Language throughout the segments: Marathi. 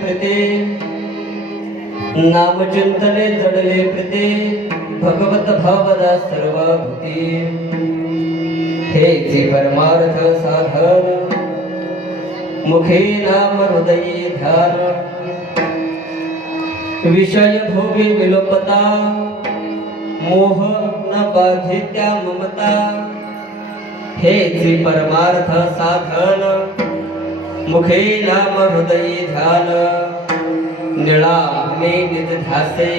प्रीते नाम चिंतने जडले प्रीते भगवत भावना सर्वभूती हे जे परमार्थ साधन मुखे नाम हृदयी ध्यान विषय भोगी विलोपता मोह न बाधित्या ममता हे जे परमार्थ साधन मुखे नाम हृदयी ध्यान निळा निज ध्यासे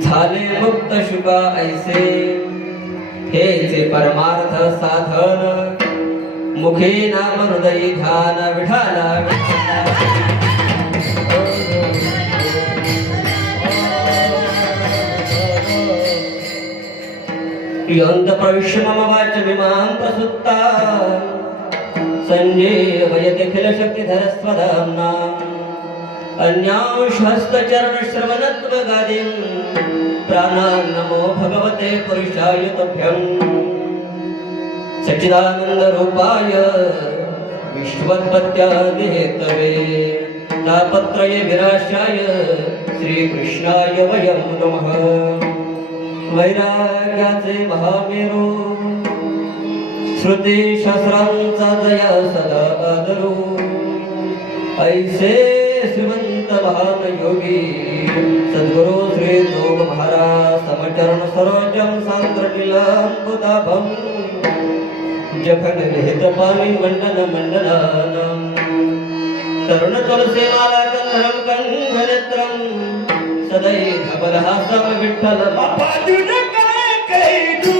झाले मुक्त शुका ऐसे हे जे परमार्थ साधन मुखे नाम हृदयी ध्यान विठाला योऽन्त प्रविश्य मम वाचमिमां प्रसुप्ता संजीवयति शक्तिधरस्वधाम्ना अन्यांशहस्तचरणश्रवणत्वगादिं प्राणान् नमो भगवते पुरुषाय तुभ्यं सच्चिदानन्दरूपाय विश्वोत्पत्त्यादिहेतवे तापत्रय विनाशाय श्रीकृष्णाय वयं नमः वैराग्याचे महामेरू श्रुती शास्त्रांचा जया सदा आदरू ऐसे श्रीमंत महान योगी सद्गुरु श्री जोग महाराज समचरण सरोजम सांद्रटिलांबुदाभम जखन निहित पाणी मंडन मंडनानं तरुण तुलसी माला कंधरम कंधनेत्रम सदैव बलहासम विठ्ठल बापा तुझे काय कैदू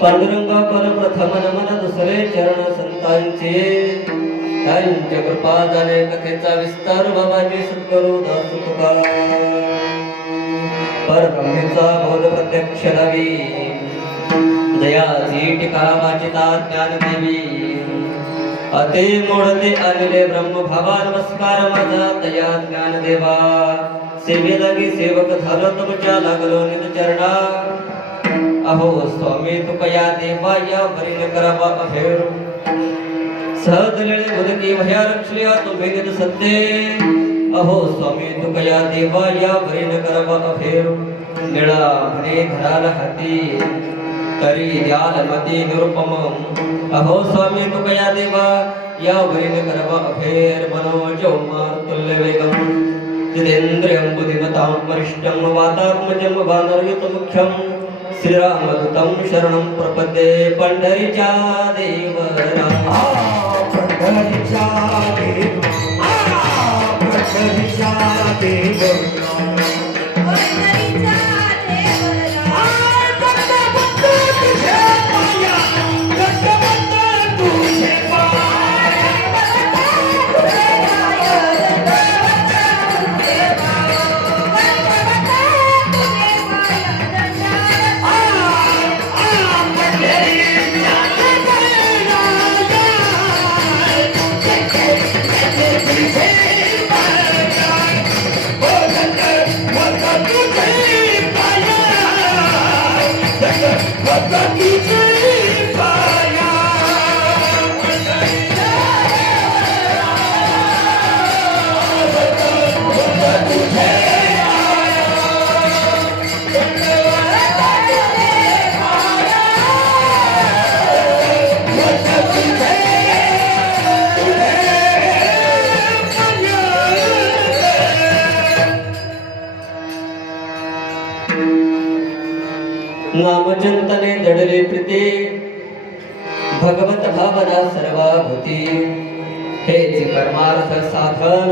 पांडुरंगा पर प्रथम नमन दुसरे चरण संतांचे त्यांच्या कृपा जाणे कथेचा विस्तार बाबाजी सद्गुरु दास तुकाराम परब्रह्मेचा बोध प्रत्यक्ष लावी दयाची टीका वाचिता ज्ञानदेवी अति मोडते आलेले ब्रह्म भावा नमस्कार माझा दया ज्ञानदेवा सेवे लागी सेवक झालो तुमच्या लागलो निज चरणा अहो स्वामी तुकया देवा या वरील करावा अभेर सहजले उदकी भया रक्षल्या तुम्ही नित सत्य अहो स्वामी तुकया देवा या वरील करावा अभेर निळा म्हणे धराला हाती तरी द्याल मती निरुपम अहो स्वामी तुकया देवा या वरील करावा अभेर मनोज मारुतुल्य वेगम जितेन्द्रियं बुद्धिमतां वरिष्ठं वातात्मजं वानरयुतमुख्यं श्रीरामदूतं शरणं प्रपद्ये पंढरीच्या देवरा पंढरीच्या देवरा नामचिंतने जडले प्रीती भगवत भावना सर्वाभूती हेच परमार्थ साधन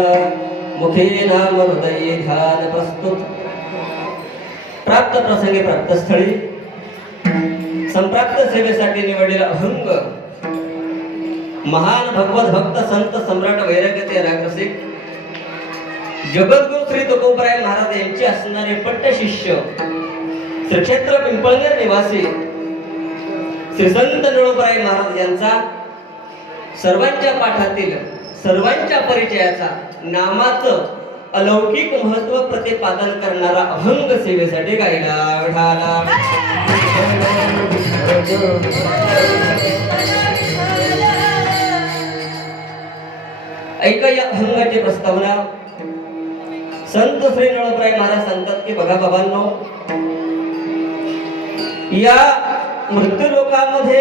मुखे नाम हृदयी ध्यान प्रस्तुत प्राप्त प्रसंगी प्राप्त स्थळी संप्राप्त सेवेसाठी निवडलेला अभंग महान भगवत भक्त संत सम्राट वैराग्य रागरसिक जगद्गुरु श्री तुकोबराय महाराज यांचे असणारे पट्ट शिष्य श्री क्षेत्र पिंपळनेर निवासी श्री संत निळोबराय महाराज यांचा सर्वांच्या पाठातील सर्वांच्या परिचयाचा नामाचं अलौकिक महत्व प्रतिपादन करणारा अभंग सेवेसाठी गायला विठाला ऐका या अभंगाची प्रस्तावना. संत श्री निळोबराय महाराज सांगतात की बघा बाबांनो, या मृत्यू लोकामध्ये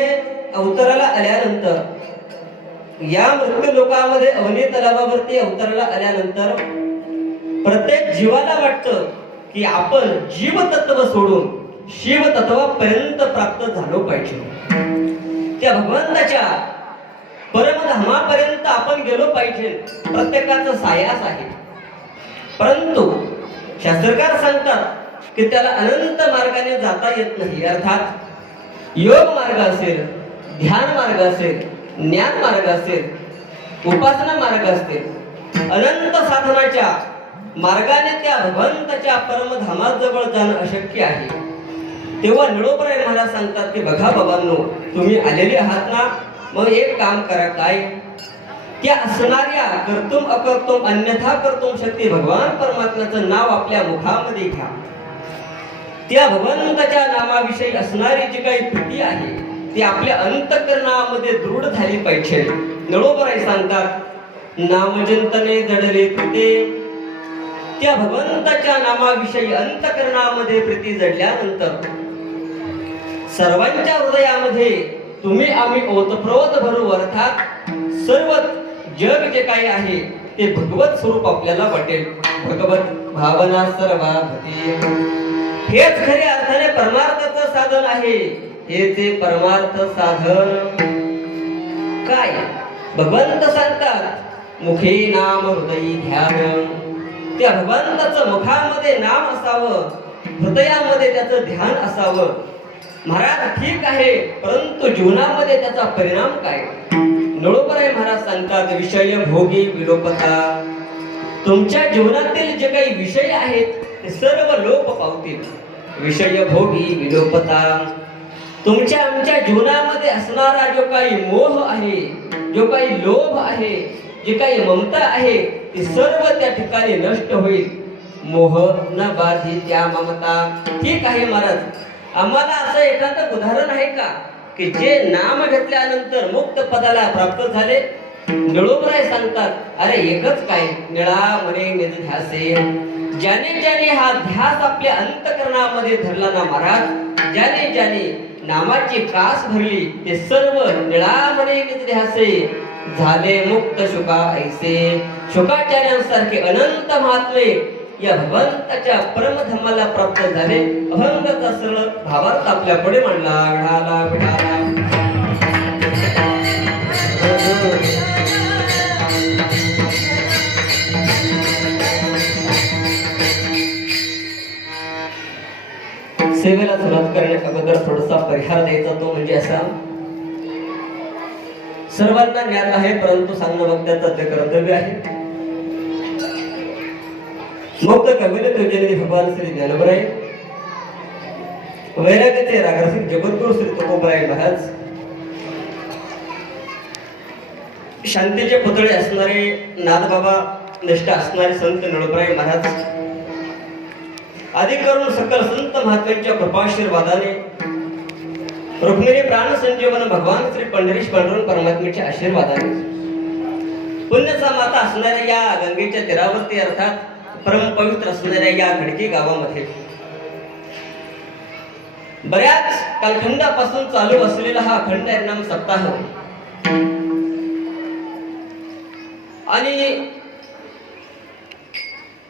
अवतराला आल्यानंतर, या मृत्यू लोकामध्ये अवनी तलावावरती अवतराला आल्यानंतर प्रत्येक जीवाला वाटतं की आपण जीवतत्व सोडून शिवतत्वापर्यंत प्राप्त झालो पाहिजे. त्या भगवंताच्या परमधामापर्यंत आपण गेलो पाहिजे. प्रत्येकाचा सायास आहे, परंतु शास्त्रकार सांगतात की त्याला अनंत मार्गाने जाता येत नाही. अर्थात योग मार्ग असेल, ध्यान मार्ग असेल, ज्ञान मार्ग असेल, उपासना मार्ग असेल, अनंत साधनाच्या मार्गाने त्या भगवंताच्या परमधामाजवळ जाणं अशक्य आहे. तेव्हा निळोबराय महाराज सांगतात की बघा बाबांनो, तुम्ही आलेले आहात ना, मग एक काम करा. काय? त्या असणाऱ्या कर्तुम अकर्तुम अन्यथा कर्तुम शक्ती भगवान परमात्म्याचं नाव आपल्या मुखामध्ये घ्या. त्या भगवंताच्या नामाविषयी असणारी जी काही प्रीती आहे ती आपल्या अंतःकरणामध्ये दृढ झाली पाहिजे. निळोबराय सांगतात, नामचिंतने जडले प्रीती. त्या भगवंताच्या नामाविषयी अंतःकरणामध्ये प्रीती जडल्यानंतर सर्वांच्या हृदयामध्ये तुम्ही आम्ही ओतप्रोत भरू. अर्थात सर्व जग जे काही आहे ते भगवत स्वरूप आपल्याला वाटेल. भगवत भावना सर्वाभूती हेच खऱ्या अर्थाने परमार्थाचं साधन आहे. हे ते परमार्थ साधन काय? भगवंत सांगतात मुखे नाम हृदयी ध्यान. त्या भगवंताचं मुखामध्ये नाम असावं, हृदयामध्ये त्याचं ध्यान असावं. महाराज ठीक आहे, परंतु जीवनामध्ये त्याचा परिणाम काय? निळोबराय महाराज सांगतात, विषय भोगी विलोपता. तुमच्या जीवनातील जे काही विषय आहेत ते सर्व लोप पावतील. विषय भोगी विलोपता. तुमच्या आमच्या जीवनामध्ये असणारा जो काही मोह आहे, जो काही लोभ आहे, जे काही ममता आहे, ते सर्व त्या ठिकाणी नष्ट होईल. मोह न बाधी त्या ममता. ठीक आहे महाराज, आम्हाला असं एखादं उदाहरण आहे का की जे नाम घेतल्यानंतर मुक्त पदाला प्राप्त झाले? निळोबराय सांगतात, अरे एकच काय, निळा मने निज ध्यासे. ज्याने ज्याने हा ध्यास आपल्या अंतकरणामध्ये धरला ना महाराज, ज्याने ज्याने नामाची कास भरली ते सर्व निळा मने निज ध्यासे, झाले मुक्त शुका ऐसे. शुकाचार्यांसारखे अनंत महात्मे या भगवंताच्या परमधामाला प्राप्त झाले. अभंगाचा सरळ भावार्थ आपल्या पुढे मांडला. विठाला विठाला सेवेला सुरुवात करण्या अगोदर थोडासा परिहार द्यायचा, तो म्हणजे असा, सर्वांना ज्ञान आहे परंतु सांगणं भक्ताचं ते कर्तव्य आहे. मुक्त कवीने तुझे भगवान श्री ज्ञानोबराय, वैराग्याचे रागरसिक जगद्गुरु श्री तुकोबराय महाराज, शांतीचे पुतळे असणारे नाथबाबा निष्ठा असणारे संत निळोबराय महाराज, आदी करून सकल संत महात्म्यांच्या कृपाशीर्वादाने रुक्मिणी प्राण संजीवन भगवान श्री पंढरीश पांडुरंग परमात्म्याच्या आशीर्वादाने पुण्यचा माता असणाऱ्या या गंगेच्या तीरावरती अर्थात परम पवित्र असणाऱ्या या खडकी गावामध्ये बऱ्याच कालखंडापासून चालू असलेला हा अखंड हरिनाम सप्ताह आणि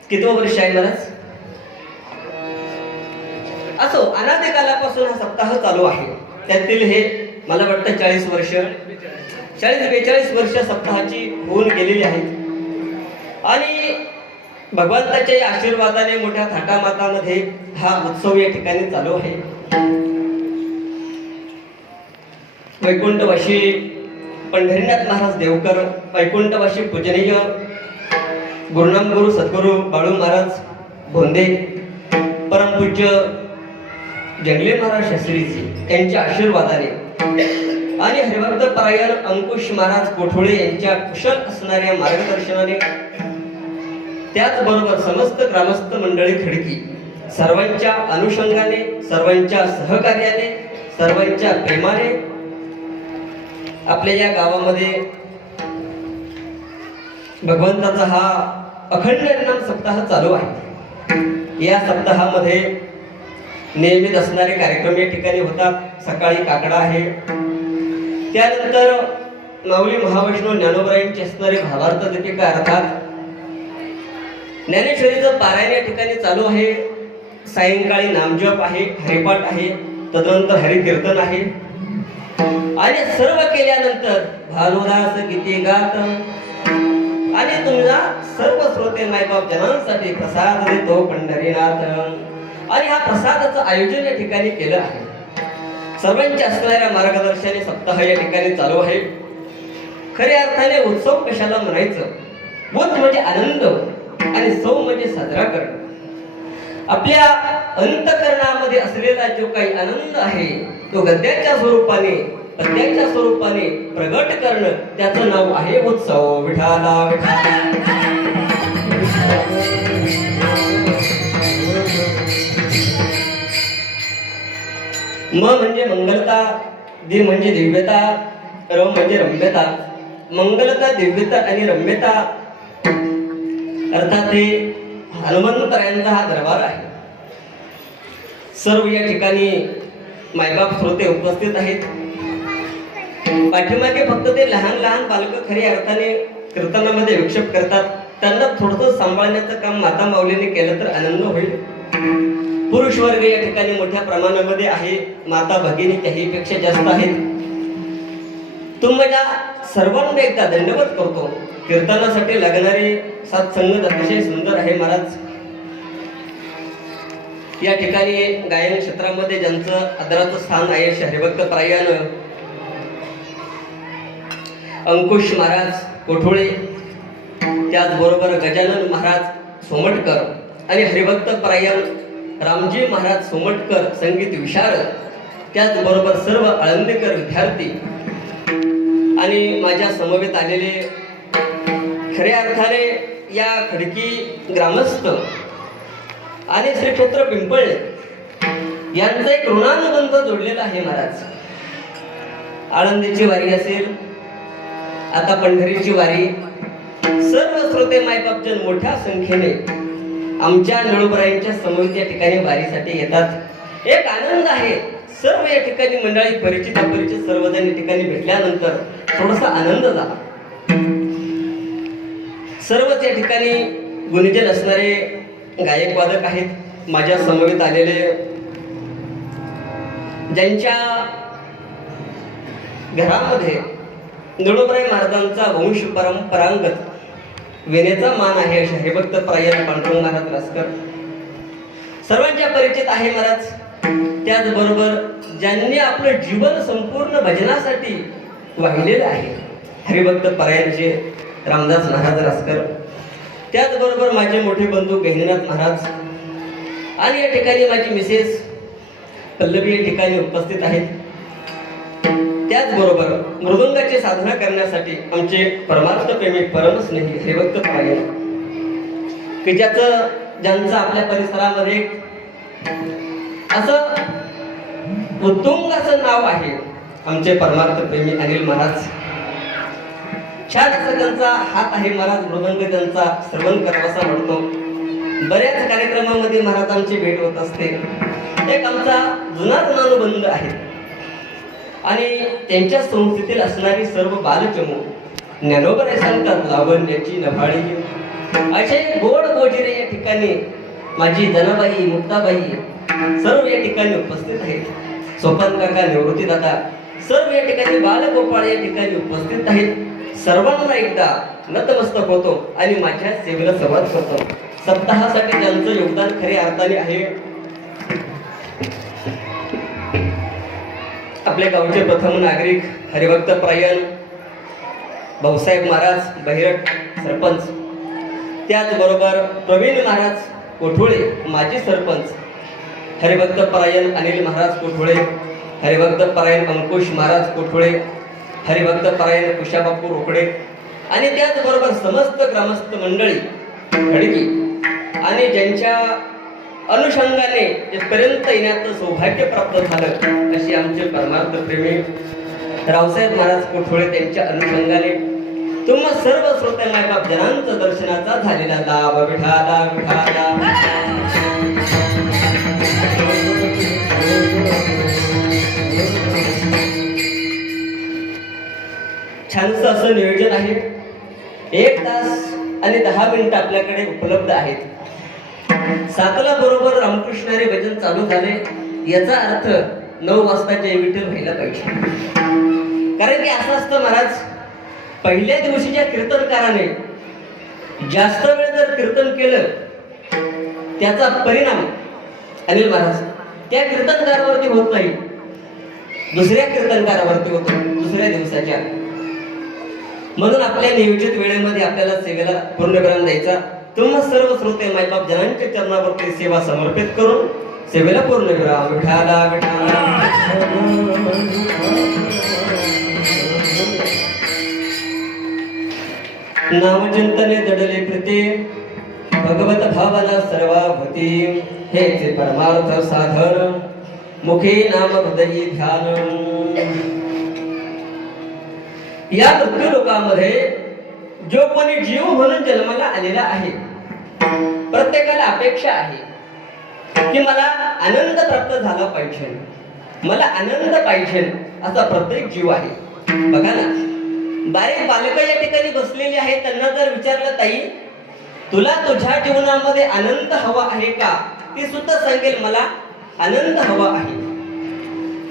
कितवं वर्ष आहे महाराज? असो, अनादी कालापासून हा सप्ताह चालू आहे. त्यातील हे मला वाटतं 40 वर्ष 40-42 वर्ष सप्ताहाची होऊन गेलेली आहेत आणि भगवंताच्या या आशीर्वादाने मोठ्या थाटामाटामध्ये हा उत्सव या ठिकाणी चालू आहे. वैकुंठवाशी पंढरीनाथ महाराज देवकर, वैकुंठवाशी पूजनीय गुरुनाम गुरु सद्गुरु बाळू महाराज भोंदे, परमपूज्य जंगले महाराज शास्त्रीजी यांच्या आशीर्वादाने आणि हरिभक्त परायण अंकुश महाराज कोठोळे यांच्या कुशल असणाऱ्या मार्गदर्शनाने, त्याचबरोबर समस्त ग्रामस्थ मंडळी खडकी सर्वांच्या अनुषंगाने, सर्वांच्या सहकार्याने, सर्वांच्या प्रेमाने आपल्या या गावामध्ये भगवंताचा हा अखंड हरिनाम सप्ताह चालू आहे. या सप्ताहामध्ये नियमित असणारे कार्यक्रम या ठिकाणी होतात. सकाळी काकडा आहे, त्यानंतर माऊली महावैष्णव ज्ञानोबरायांची असणारे भावार्थ दीपिका अर्थात ज्ञानेश्वरीचं पारायण या ठिकाणी चालू आहे. सायंकाळी नामजप आहे, हरिपाठ आहे, तदनंतर हरिकीर्तन आहे आणि सर्व केल्यानंतर भानुदास गीते गात आणि तुमचा सर्व श्रोते मायबाप जनांसाठी प्रसाद देतो पंढरीनाथ. आणि हा प्रसादाचं आयोजन या ठिकाणी केलं आहे. सर्वांच्या असणाऱ्या मार्गदर्शनाने सप्ताह या ठिकाणी चालू आहे. खऱ्या अर्थाने उत्सव कशाला म्हणायचं? बोध म्हणजे आनंद आणि सौ म्हणजे साजरा करणं. आपल्या अंतकरणामध्ये असलेला जो काही आनंद आहे तो गद्याच्या स्वरूपाने, पद्याच्या स्वरूपाने प्रगट करणं, त्याचं नाव आहे उत्सव. विठाला विठाला म म्हणजे मंगलता, दि म्हणजे दिव्यता, र म्हणजे रम्यता. मंगलता, दिव्यता आणि रम्यता अर्थात हे हनुमंतरायांचा हा दरबार आहे. सर्व या ठिकाणी मायबाप श्रोते उपस्थित आहेत. पाठीमागे फक्त ते लहान लहान बालक खऱ्या अर्थाने कीर्तनामध्ये विक्षेप करतात. त्यांना थोडंसं सांभाळण्याचं काम माता माऊलीने केलं तर आनंद होईल. पुरुष वर्ग या ठिकाणी मोठ्या प्रमाणामध्ये आहे. माता भगिनी त्याहीपेक्षा जास्त आहेत. तुम्हाला सर्वांना एकदा दंडवत करतो. कीर्तनासाठी लागणारी साथसंगत अतिशय सुंदर आहे महाराज. या ठिकाणी गायन क्षेत्रामध्ये ज्यांचं आदराचं स्थान आहे हरिभक्त परायण अंकुश महाराज कोठोळे, त्याचबरोबर गजानन महाराज सोमटकर आणि हरिभक्त परायण रामजी महाराज सोमटकर संगीत विशारद, त्याचबरोबर सर्व आळंदीकर विद्यार्थी आणि माझ्या समवेत आलेले खऱ्या अर्थाने या खडकी ग्रामस्थ आणि श्री क्षेत्र पिंपळणे यांचा एक ऋणानुबंध जोडलेला आहे महाराज. आळंदीची वारी असेल, आता पंढरीची वारी, सर्व श्रोते मायबापजन मोठ्या संख्येने आमच्या निळूबरायांच्या समवेत या ठिकाणी वारीसाठी येतात. एक आनंद आहे. सर्व या ठिकाणी मंडळी परिचित अपरिचित सर्वजण या ठिकाणी भेटल्यानंतर थोडासा आनंद झाला. सर्वच या ठिकाणी गुणीजन असणारे गायक वादक आहेत माझ्या समवेत आलेले, ज्यांच्या घरामध्ये निळूबराय महाराजांचा वंश परंपरागत वेनेचा मान आहे असे हरिभक्त प्रायण पांडुरंग महाराज रासकर सर्वांच्या परिचित आहे महाराज. त्याचबरोबर ज्यांनी आपलं जीवन संपूर्ण भजनासाठी वाहिलेलं आहे हरिभक्त परायणचे रामदास महाराज रासकर, त्याचबरोबर माझे मोठे बंधू गहिनीनाथ महाराज आणि या ठिकाणी माझी मिसेस पल्लवी या ठिकाणी उपस्थित आहेत. त्याचबरोबर मृदंगाची साधना करण्यासाठी आमचे परमार्थ प्रेमी परमस्नेही हरिभक्त परायण की ज्यांचं आपल्या परिसरामध्ये असं उत्तुंग असं नाव आहे, आमचे परमार्थ प्रेमी अनिल महाराज. छान असं त्यांचा हात आहे महाराज, मृदंग त्यांचा श्रवण करावासा वाटतो. बऱ्याच कार्यक्रमामध्ये महाराजांची भेट होत असते. एक आमचा जुना ऋणानुबंध आहे आणि त्यांच्या संस्थेतील असणारी सर्व बालचमू ज्ञानोबराय सांगतात लावण्याची नभाळी असे गोड गोजिरे या ठिकाणी माझी जनाबाई मुक्ताबाई सर्व या ठिकाणी उपस्थित आहेत. सोपान काका निवृत्ती दादा सर्व या ठिकाणी बालगोपाळ या ठिकाणी उपस्थित आहेत. सर्वांना एकदा नतमस्तक होतो आणि माझ्या सेवेला सुरुवात करतो. सप्ताहासाठी ज्यांचं योगदान खऱ्या अर्थाने आहे आपल्या गावचे प्रथम नागरिक हरिभक्त प्रायण भाऊसाहेब महाराज बहिरट सरपंच, त्याचबरोबर प्रवीण महाराज कोठोळे माजी सरपंच, हरिभक्त परायण अनिल महाराज कोठोळे, हरिभक्त परायण अंकुश महाराज कोठोळे, हरिभक्त परायण कुशाबापू रोकडे आणि त्याचबरोबर समस्त ग्रामस्थ मंडळी खडकी आणि ज्यांच्या अनुषंगाने इथपर्यंत येण्याचं सौभाग्य प्राप्त झालं अशी आमचे परमार्थ प्रेमी रावसाहेब महाराज कोठोळे त्यांच्या अनुषंगाने तुम्हा सर्व श्रोते मायबाप जनांचा दर्शनाचा झालेला लाभ विठाला विठाला. छानसं असं नियोजन आहे. 1 तास आणि 10 मिनिटं आपल्याकडे उपलब्ध आहेत. 7ला बरोबर रामकृष्णारी भजन चालू झाले याचा अर्थ 9 वाजता जय विठ्ठल व्हायला पाहिजे. कारण की असं असतं महाराज, पहिल्या दिवशीच्या कीर्तनकाराने जास्त वेळ जर कीर्तन केलं त्याचा परिणाम अनिल महाराज त्या कीर्तनकारावरती होत नाही, दुसऱ्या कीर्तनकारावरती होतो दुसऱ्या दिवसाच्या. म्हणून आपल्या नियोजित वेळेमध्ये आपल्याला सेवेला पूर्णविराम द्यायचा. तुम्हा सर्व श्रोते मायबाप जनांच्या चरणावरती सेवा समर्पित करून सेवेला पूर्णविराम. विठाला विठाला. नामचिंतने दडले प्रीती भगवत भावना सर्वाभूती हेचे परमार्थ साधन मुखे नाम हृदयी ध्यान. या मृत्यू लोकांमध्ये जो कोणी जीव म्हणून जन्माला आलेला आहे प्रत्येकाला अपेक्षा आहे की मला आनंद प्राप्त झाला पाहिजे, मला आनंद पाहिजे असा प्रत्येक जीव आहे. बघा ना, बारीक बालकं या ठिकाणी बसलेली आहेत, त्यांना जर विचारलं ताई तुला तुझ्या जीवनामध्ये आनंद हवा आहे का, ती सुद्धा सांगेल मला आनंद हवा आहे.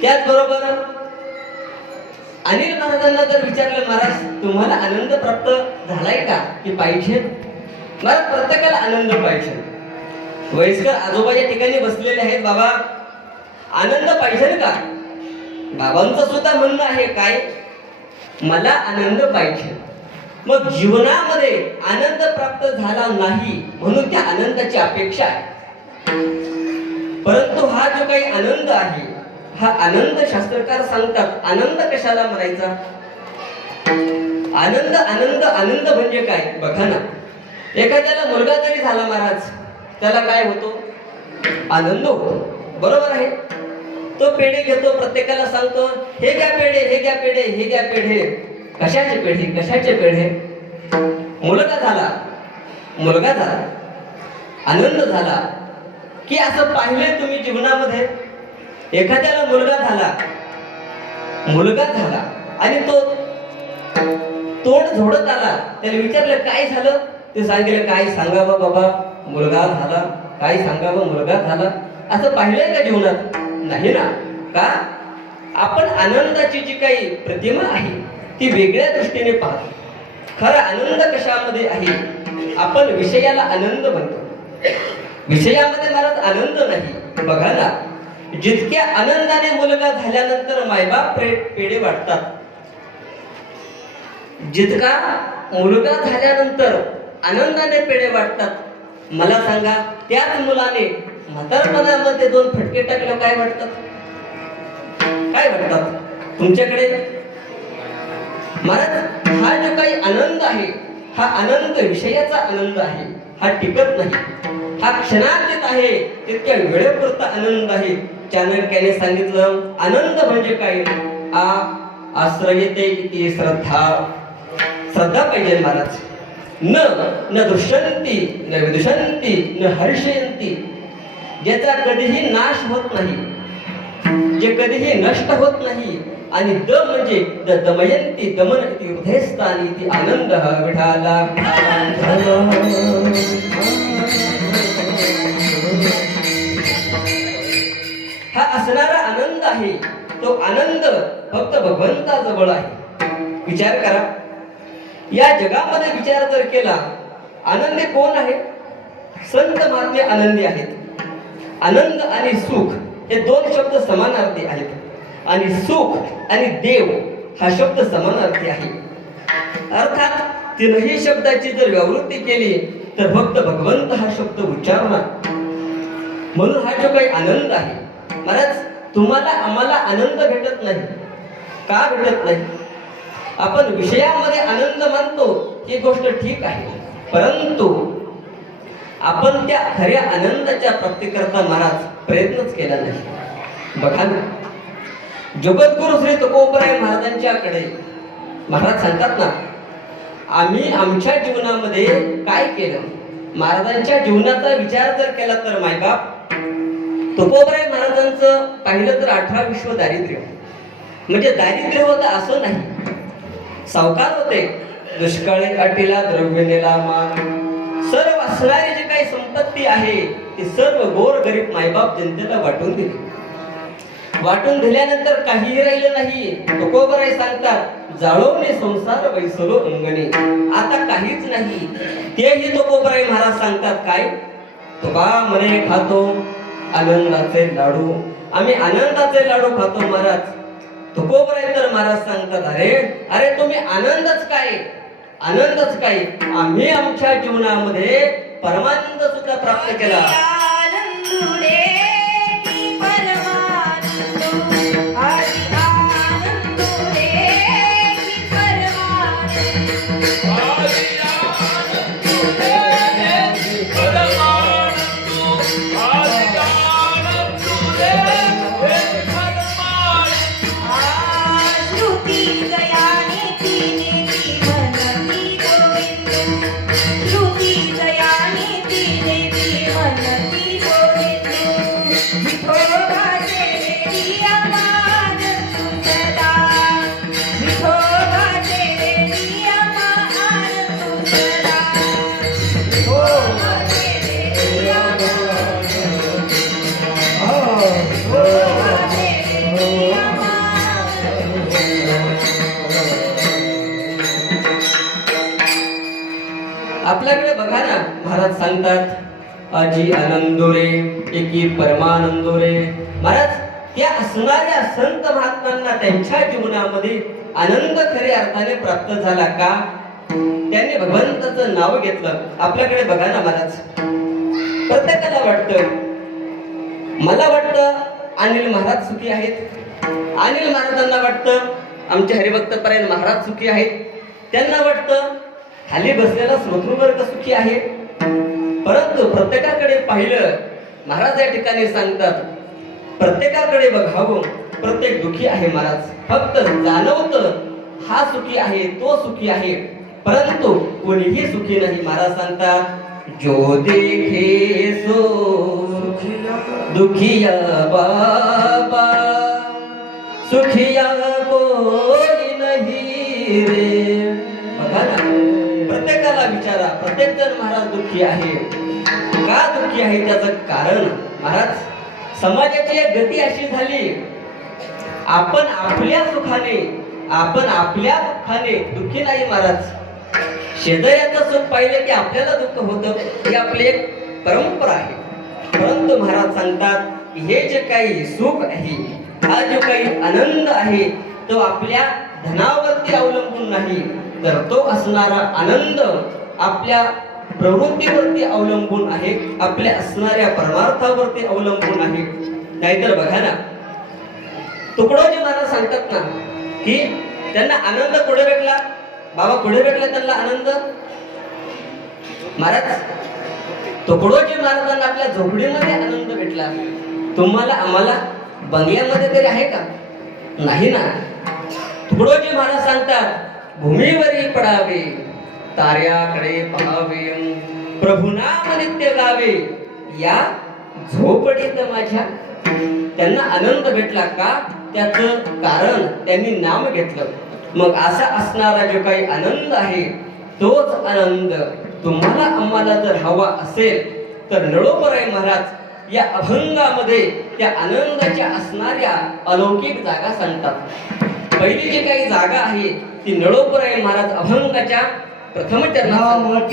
त्याचबरोबर अनिल महाराजांना जर विचारलं महाराज तुम्हाला आनंद प्राप्त झालाय का, की पाहिजे, मला प्रत्येकाला आनंद पाहिजे. वयस्कर आजोबा या ठिकाणी बसलेले आहेत, बाबा आनंद पाहिजे का. बाबांचं सुद्धा म्हणणं आहे काय, मला आनंद पाहिजे. मग जीवनामध्ये आनंद प्राप्त झाला नाही म्हणून त्या आनंदाची अपेक्षा आहे. परंतु हा जो काही आनंद आहे हा आनंद शास्त्रकार सांगतात आनंद कशाला म्हणायचा. आनंद आनंद आनंद म्हणजे काय. बघा ना, एखाद्याला मुलगा जरी झाला महाराज त्याला काय होतो, आनंद होतो, बरोबर आहे. तो पेढे घेतो, प्रत्येकाला सांगतो, हे घ्या पेढे, हे घ्या पेढे, हे घ्या पेढे. कशाचे पेढे, कशाचे पेढे? मुलगा झाला, मुलगा झाला, आनंद झाला. की असं पाहिले तुम्ही जीवनामध्ये, एखाद्याला मुलगा झाला, मुलगा झाला आणि तो तोंड झोडत आला, त्याला विचारलं काय झालं, ते सांगितलं काय सांगावं बाबा, मुलगा झाला, काय सांगावं, मुलगा झाला. असं पाहिलंय का जीवनात? नाही ना. का? आपण आनंदाची जी काही प्रतिमा आहे ती वेगळ्या दृष्टीने पाहतो. खरा आनंद कशामध्ये आहे? आपण विषयाला आनंद म्हणतो, विषयामध्ये महाराज आनंद नाही. बघा ना, जितक्या आनंदाने मुलगा झाल्यानंतर मायबाप पेढे वाटतात, जितका मुलगा झाल्यानंतर आनंदाने पेढे वाटतात, मला सांगा त्याच मुलाने म्हातारपणामध्ये 2 फटके टाकले काय वाटतात? काय वाटतात तुमच्याकडे? महाराज, हा जो काही आनंद आहे, हा आनंद विषयाचा आनंद आहे, हा टिकत नाही, हा क्षणार्जित आहे, तितक्या वेळेपुरता आनंद आहे. चाणक्याने सांगितलं आनंद म्हणजे काय? आश्रयते इति श्रद्धा. श्रद्धा पाहिजे महाराज. न दृश्यंती न विदुषंती न हर्षयंती. ज्याचा कधीही नाश होत नाही, जे कधीही नष्ट होत नाही. आणि द म्हणजे दमयंती, दमन इति हृदयस्थानी इति आनंद विठाला. हा असणारा आनंद आहे, तो आनंद फक्त भगवंताजवळ आहे. विचार करा, या जगामध्ये विचार जर केला, आनंदी कोण आहे? संत महात्मे आनंदी आहेत. आनंद आणि सुख हे 2 शब्द समानार्थी आहेत, आणि सुख आणि देव हा शब्द समानार्थी आहे. अर्थात तीनही शब्दाची जर व्यावृत्ती केली तर फक्त भगवंत हा शब्द उच्चारणार. म्हणून हा जो काही आनंद आहे महाराज, तुम्हाला आम्हाला आनंद भेटत नाही. का भेटत नाही? आपण विषयामध्ये आनंद मानतो, ही गोष्ट ठीक आहे, परंतु आपण त्या खऱ्या आनंदाच्या प्राप्तीकरता महाराज प्रयत्नच केला नाही. बघा ना, जगद्गुरु श्री तुकोबराय महाराजांच्याकडे महाराज सांगतात ना, आम्ही आमच्या जीवनामध्ये काय केलं. महाराजांच्या जीवनाचा विचार जर केला तर मायबाप तुकोबराय महाराजांचं पाहिलं तर 18 विश्व दारिद्र्य. म्हणजे दारिद्र्य होतं असं नाही, सावकार होते, दुष्काळी अटीला द्रव्य नेला मान. सर्व असणारी जी काही संपत्ती आहे ती सर्व गोर गरीब मायबाप जनतेला वाटून दिली. वाटून दिल्यानंतर काहीही राहिलं नाही. तुकोबराय सांगतात, जाळवणे संसार बैसलो अंगणे. आता काहीच नाही. तेही तुकोबराय महाराज सांगतात काय? तुका म्हणे खातो आनंदाचे लाडू. आम्ही आनंदाचे लाडू खातो महाराज. तुकोबराय तर महाराज सांगतात, अरे तुम्ही आनंदच काय, आनंदच काय. आम्ही आमच्या जीवनामध्ये परमानंद सुद्धा प्राप्त केला. आपल्याकडे बघा ना, महाराज सांगतात आजी आनंदो रे एकी परमानंदो रे. महाराज, त्या असणाऱ्या संत महात्म्यांना त्यांच्या जीवनामध्ये आनंद खऱ्या अर्थाने प्राप्त झाला का? त्यांनी भगवंताचं नाव घेतलं. आपल्याकडे बघा ना महाराज, प्रत्येकाला वाटतं, मला वाटतं अनिल महाराज सुखी आहेत, अनिल महाराजांना वाटतं आमचे हरिभक्तपरायण महाराज सुखी आहेत, त्यांना वाटतं खाली बसलेला श्रोतृवर्ग सुखी आहे. परंतु प्रत्येकाकडे पाहिलं, महाराज या ठिकाणी सांगतात प्रत्येकाकडे बघावं, प्रत्येक दुखी आहे महाराज. फक्त जाणवतं हा सुखी आहे, तो सुखी आहे, परंतु कोणीही सुखी नाही. महाराज सांगतात, जो देखे सो दुखिया बाबा, सुखिया कोई नहीं रे. बघा ना, प्रत्येकाला विचारा, प्रत्येक जण महाराज दुःखी आहे. का दुःखी आहे त्याचं कारण महाराज, समाजाची एक गती अशी झाली, आपण आपल्या सुखाने, आपण आपल्या दुःखाने दुःखी नाही महाराज. शेजाऱ्याचं सुख पाहिलं की आपल्याला दुःख होतं, ही आपली एक परंपरा आहे. परंतु महाराज सांगतात की हे जे काही सुख आहे, हा जो काही आनंद आहे, तो आपल्या धनावरती अवलंबून नाही, तर तो असणारा आनंद आपल्या प्रवृत्तीवरती अवलंबून आहे, आपल्या असणाऱ्या परमार्थावरती अवलंबून आहे. नाहीतर बघा ना, तुकडोजी महाराज सांगतात ना की त्यांना आनंद कुठे भेटला, बाबा कुठे भेटला त्यांना आनंद. महाराज, तुकडोजी महाराजांना आपल्या झोपडीमध्ये आनंद भेटला. तुम्हाला आम्हाला बंगल्यामध्ये तरी आहे का? नाही ना. तुकडोजी महाराज सांगतात, भूमीवरी पडावे, ताऱ्याकडे पहावे, प्रभू नाम नित्य गावे, या झोपडीत माझ्या. त्यांना आनंद भेटला का? त्याचं कारण त्यांनी नाम घेतलं. मग असा असणारा जो काही आनंद आहे, तोच आनंद तुम्हाला आम्हाला जर हवा असेल तर नळोपराय महाराज या अभंगामध्ये त्या आनंदाच्या असणाऱ्या अलौकिक जागा सांगतात. पहिली जी काही जागा आहे ती नळोपराय महाराज अभंगाच्या प्रथम चरणात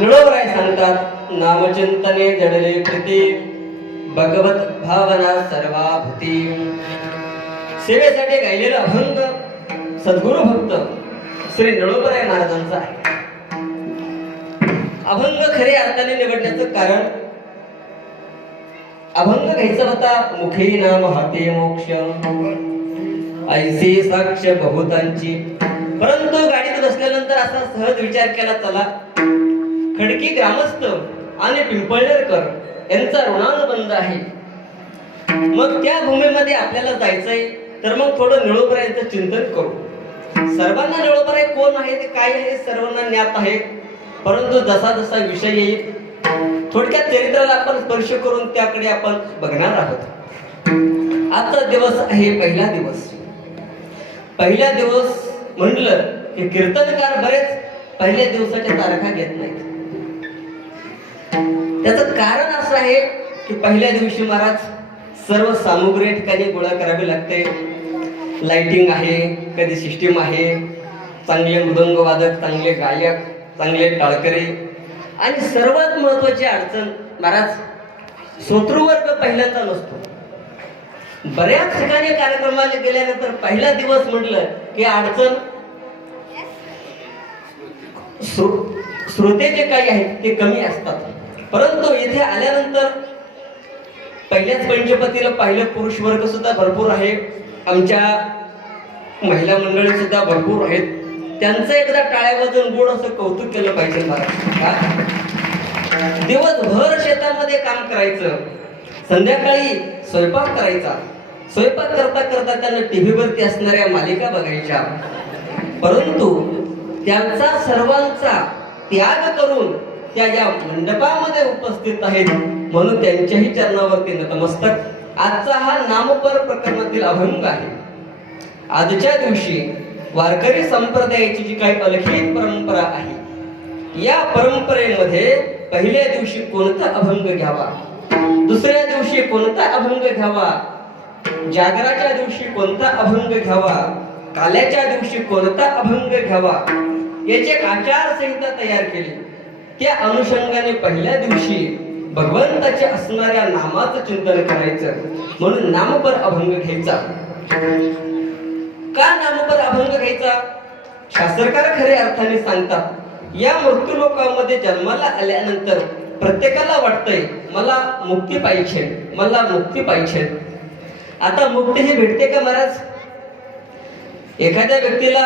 नळोबराय सांगतात, नामचिंतने जडले प्रीती, भगवत भावना सर्वाभूती. सेवेसाठी गायलेला अभंग सद्गुरु भक्त श्री नळोबराय महाराजांचा आहे. अभंग खऱ्या अर्थाने निवडण्याचं कारण, अभंग घ्यायचा होता मुखी नाम हाते मोक्ष, ऐसी साक्ष बहुतांची. परंतु गाडीत बसल्यानंतर असा सहज विचार केला, चला खडकी ग्रामस्थ आणि पिंपळनेरकर यांचा ऋणानुबंध आहे, मग त्या भूमीमध्ये आपल्याला जायचंय, तर मग थोडं नळोबरायांचं चिंतन करू. सर्वांना नळोबराय कोण आहे ते काय आहे सर्वांना ज्ञात आहे, परंतु जसा जसा विषय येईल थोडक्यात चरित्राला आपण स्पर्श करून त्याकडे आपण बघणार आहोत. आजचा दिवस आहे पहिला दिवस. पहिला दिवस म्हटलं की कीर्तनकार बरेच पहिल्या दिवसाच्या तारखा घेत नाहीत. त्याचं कारण असं आहे की पहिल्या दिवशी महाराज सर्व सामुग्री ठिकाणी गोळा करावी लागते. लाइटिंग आहे, कधी सिस्टीम आहे, चांगले मृदंग वादक, चांगले गायक, चांगले टाळकरी, आणि सर्वात महत्वाची अडचण महाराज, श्रोतृवर्ग पहिल्यांदा नसतो. बऱ्याच ठिकाणी कार्यक्रमाला गेल्यानंतर पहिला दिवस म्हटलं की अडचण श्रोते जे काही आहेत ते कमी असतात. परंतु इथे आल्यानंतर पहिल्याच पंचपतीला पाहिलं पुरुष वर्ग सुद्धा भरपूर आहे. आमच्या महिला मंडळी सुद्धा भरपूर आहेत, त्यांचं एकदा टाळ्या वाजवून गोड असं कौतुक केलं पाहिजे महाराज. दिवसभर शेतामध्ये काम करायचं, संध्याकाळी स्वयंपाक करायचा. स्वयंपाक करता करता त्यांना टीव्ही वरती असणाऱ्या मालिका बघायच्या, परंतु त्यांचा सर्वांचा त्याग करून त्या या मंडपामध्ये उपस्थित आहेत, म्हणून त्यांच्याही चरणावरती नतमस्तक. आजचा हा नामपर प्रकरणातील अभंग आहे. आजच्या दिवशी वारकरी संप्रदायाची जी काही अलौकिक परंपरा आहे, या परंपरेमध्ये पहिल्या दिवशी कोणता अभंग घ्यावा, दुसऱ्या दिवशी कोणता अभंग घ्यावा, जागराच्या दिवशी कोणता अभंग घ्यावा, काल्याच्या दिवशी कोणता अभंग घ्यावा, याची एक आचारसंहिता तयार केली. त्या अनुषंगाने पहिल्या दिवशी भगवंताचे असणाऱ्या नामाचं चिंतन करायचं, म्हणून नामपर अभंग घ्यायचा. का नामपर अभंग घ्यायचा? शास्त्रकार खऱ्या अर्थाने सांगतात, या मृत्यू लोकांमध्ये जन्माला आल्यानंतर प्रत्येकाला वाटतंय मला मुक्ती पाहिजे, मला मुक्ती पाहिजे. आता मुक्ती ही भेटते का महाराज? एखाद्या व्यक्तीला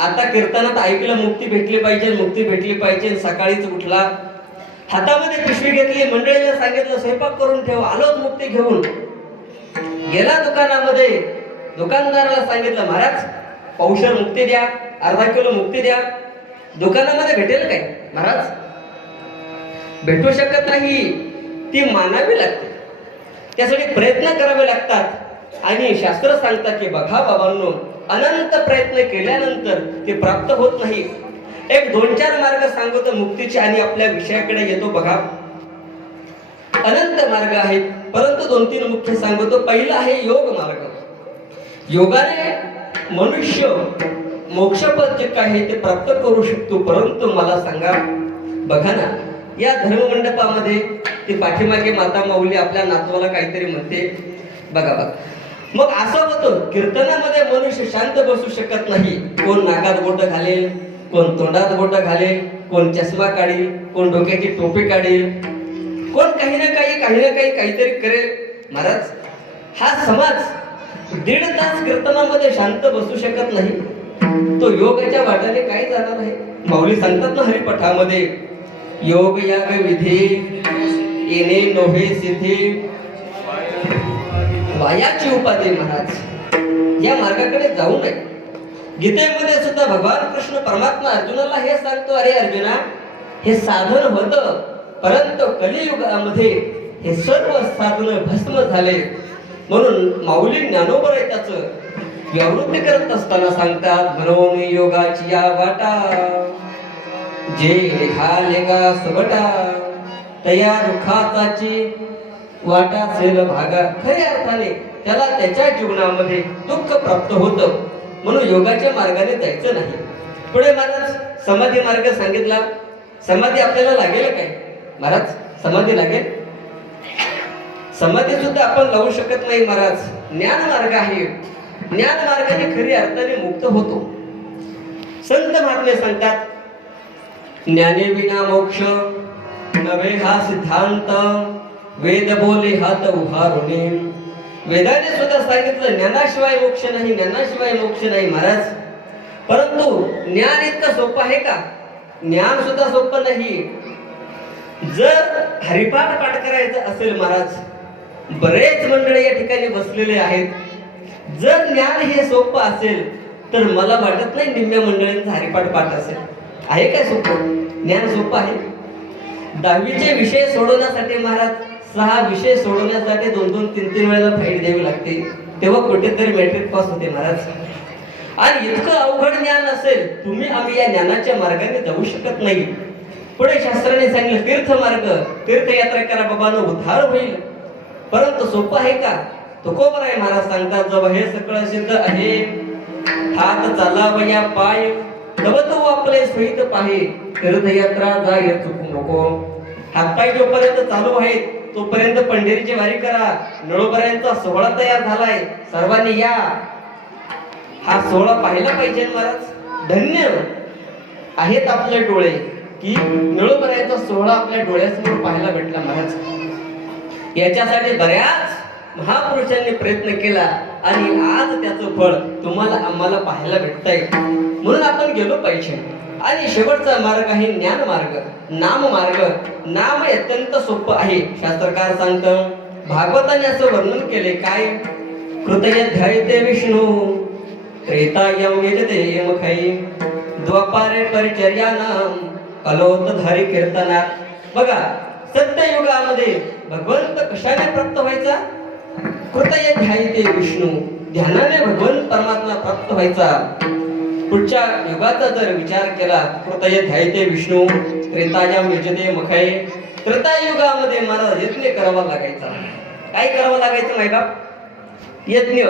आता कीर्तनात ऐकलं मुक्ती भेटली पाहिजे, मुक्ती भेटली पाहिजे, सकाळीच उठला, हातामध्ये पिशवी घेतली, मंडळीला सांगितलं स्वयंपाक करून ठेव, आलोच मुक्ती घेऊन, गेला दुकानामध्ये, दुकानदाराला सांगितलं महाराज पावशेर मुक्ती द्या, अर्धा किलो मुक्ती द्या. दुकानामध्ये भेटेल काय महाराज? भेटू शकत नाही. ती मानावी लागते, त्यासाठी प्रयत्न करावे लागतात. आणि शास्त्र सांगतात की बघा बाबांनो, अनंत प्रयत्न केल्यानंतर ते प्राप्त होत नाही. एक 2-4 मार्ग सांगतो मुक्तीचे आणि आपल्या विषयाकडे येतो. बघा, अनंत मार्ग आहेत, परंतु 2-3 मुख्य सांगतो. पहिला आहे योग मार्ग. योगाने मनुष्य मोक्षपद जे काय ते प्राप्त करू शकतो. परंतु मला सांगा, बघा ना, या धर्ममंडपामध्ये ती पाठीमागे माता माऊली आपल्या नातवाला काहीतरी म्हणते, बघा बघा. मग असं होतं, कीर्तनामध्ये मनुष्य शांत बसू शकत नाही. कोण नाकात बोट घालेल, कोण तोंडात बोट घालेल, कोण चष्मा काढेल, कोण डोक्याची टोपी काढेल, कोण काही ना काही काहीतरी करेल. महाराज, हा समाज 1.5 तास कीर्तनामध्ये शांत बसू शकत नाही, तो योगाच्या वाटाने काय जाणार आहे? माऊली सांगतात ना हरिपठामध्ये, योग याग विधी येणे नोहे सिद्धी वायाची उपाधी. महाराज, या मार्गाकडे जाऊ नये. गीतेमध्ये सुद्धा भगवान कृष्ण परमात्मा अर्जुनाला हे सांगतो, अरे अर्जुना, हे साधन होतं, परंतु कलियुगामध्ये हे सर्व साधन भस्म झाले. म्हणून माऊली ज्ञानोबर त्याचं व्यावृत्ती करत असताना सांगतात, म्हणून योगाची या वाटा जे निघाले का सुबटा, तया दुःखाची वाटा असेल भागा. खऱ्या अर्थाने त्याला त्याच्या जीवनामध्ये दुःख प्राप्त होतं, म्हणून योगाच्या मार्गाने जायचं नाही. पुढे महाराज समाधी मार्ग सांगितला. समाधी आपल्याला लागेल काय महाराज? समाधी लागेल? समाधी सुद्धा आपण लावू शकत नाही महाराज. ज्ञान मार्ग आहे, ज्ञान मार्गाने खरी अर्थाने मुक्त होतो. संत महात्मे सांगतात, ज्ञाने विना मोक्ष नव्हे हा सिद्धांत, वेद बोले हात उभारुने. वेदाने सुद्धा सांगितलं ज्ञानाशिवाय मोक्ष नाही, ज्ञानाशिवाय मोक्ष नाही महाराज. परंतु ज्ञान इतकं सोपं आहे का? ज्ञान सुद्धा सोपं नाही. जर हरिपाठ पाठ करायचं असेल महाराज, बरेच मंडळी या ठिकाणी बसलेले आहेत, जर ज्ञान हे सोपं असेल तर मला वाटत नाही निम्म्या मंडळींचा हरिपाठ पाठ असेल. आहे काय सोपं? ज्ञान सोपं आहे. 10वीचे विषय सोडवण्यासाठी महाराज 6 विषय सोडवण्यासाठी 2-2, 3-3 वेळेला फाईट द्यावी लागते, तेव्हा कुठेतरी मॅट्रिक पास होते महाराज. आणि इतकं अवघड ज्ञान असेल, तुम्ही आम्ही या ज्ञानाच्या मार्गाने जाऊ शकत नाही. पुढे शास्त्राने सांगितलं तीर्थमार्ग, तीर्थयात्रा करा बाबांनो, उद्धार होईल. परंतु सोपं आहे का? तुकोबराय महाराज सांगतात, जवळ हे सगळं सिद्ध आहे, हात चालावया पाय, तव तो आपले सहित पाहे, तीर्थयात्रा जाय चुकू नको. हातपाय जोपर्यंत चालू आहेत तोपर्यंत पंढरीची वारी करा. नळोबऱ्यांचा सोहळा तयार झालाय, सर्वांनी या, हा सोहळा पाहायला पाहिजे महाराज. धन्य आहेत आपले डोळे की नळोबऱ्यांचा सोहळा आपल्या डोळ्यासमोर पाहायला भेटला महाराज. याच्यासाठी बऱ्याच महापुरुषांनी प्रयत्न केला आणि आज त्याचं फळ तुम्हाला आम्हाला पाहायला भेटतंय. म्हणून आपण गेलो पाहिजे. आणि शेवटचा मार्ग आहे ज्ञान मार्ग, नाम मार्ग. नाम अत्यंत सोपं आहे. शास्त्रकार सांगतं, भागवताने असं वर्णन केले काय, कृतयध्यायते विष्णू त्रेतायम यजते मखै द्वापारे परिचर्यानाम कलोतधारी कीर्तनात. बघा, सत्ययुगामध्ये भगवंत कशाने प्राप्त व्हायचा? कृतयध्यायते विष्णू, ध्यानाने भगवंत परमात्मा प्राप्त व्हायचा. पुढच्या युगाचा जर विचार केला, कृतयध्यायते विष्णू त्रेतायम यजते मखै, त्रेतायुगामध्ये महाराज यज्ञ करावा लागायचा. काय करावं लागायचं मायबाप? यज्ञ.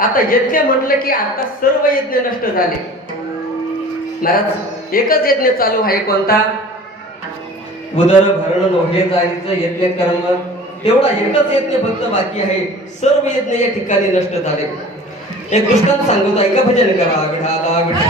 आता यज्ञ म्हटलं की आता सर्व यज्ञ नष्ट झाले महाराज. एकच यज्ञ चालू आहे, कोणता? उदर भरण नोहे जारीचं यज्ञ कर्म, तेवढा एकच यज्ञ फक्त बाकी आहे. सर्व यज्ञ या ठिकाणी नष्ट झाले. एक दृष्टांत सांगतो, ऐका, भजन करा. विठाला विठा.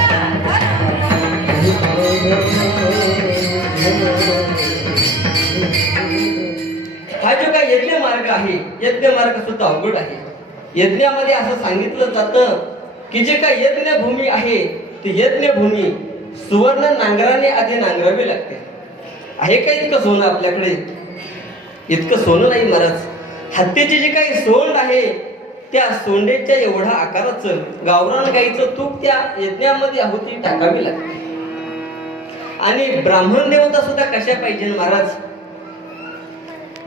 हा जो काही यज्ञ मार्ग आहे, यज्ञ मार्ग सुद्धा अवघड आहे. यज्ञामध्ये असं सांगितलं जातं की जे काही यज्ञ भूमी आहे ती यज्ञ भूमी सुवर्ण नांगराने आधी नांगरावी लागते. आहे का इतकं सोनं आपल्याकडे? इतकं सोनं नाही महाराज. हत्तीची जी काही सोंड आहे त्या सोंडेच्या एवढा आकाराचं गावरान गाईचं तूप त्या यज्ञामध्ये आहुती टाकावी लागते. आणि ब्राह्मण देवता सुद्धा कशा पाहिजे महाराज?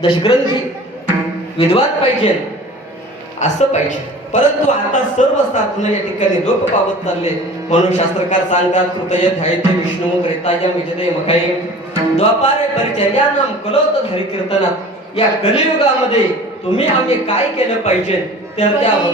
दशग्रंथी, विद्वान पाहिजे, असं पाहिजे. परंतु आता सर्व साधनं या ठिकाणी लोप पावत चालले. म्हणून शास्त्रकार सांगतात, कृतयध्यायते विष्णू त्रेतायम यजते मखै द्वापारे परिचर्यानाम कलोतधारी कीर्तनात. या कलियुगामध्ये तुम्ही आम्ही काय केलं पाहिजे तर त्या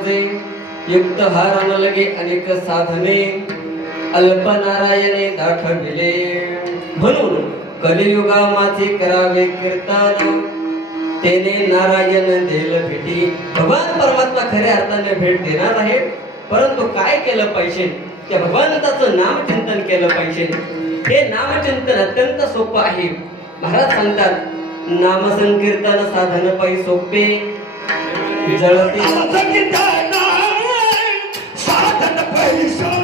मजे युक्त हार न लगे अनेक साधने अल्प नारायणे दाखविले म्हणून कलियुगा माझे करावे कीर्तन तेने नारायण देल भेटी. भगवान परमात्मा खऱ्या अर्थाने भेट देणार आहे, परंतु काय केलं पाहिजे? त्या भगवंताचं नामचिंतन केलं पाहिजे. हे नामचिंतन अत्यंत सोपं आहे. महाराज सांगतात नामसंकीर्तन साधन पायी सोपे जळते साधन पैसो नामचं कीर्तन साधन पैसो.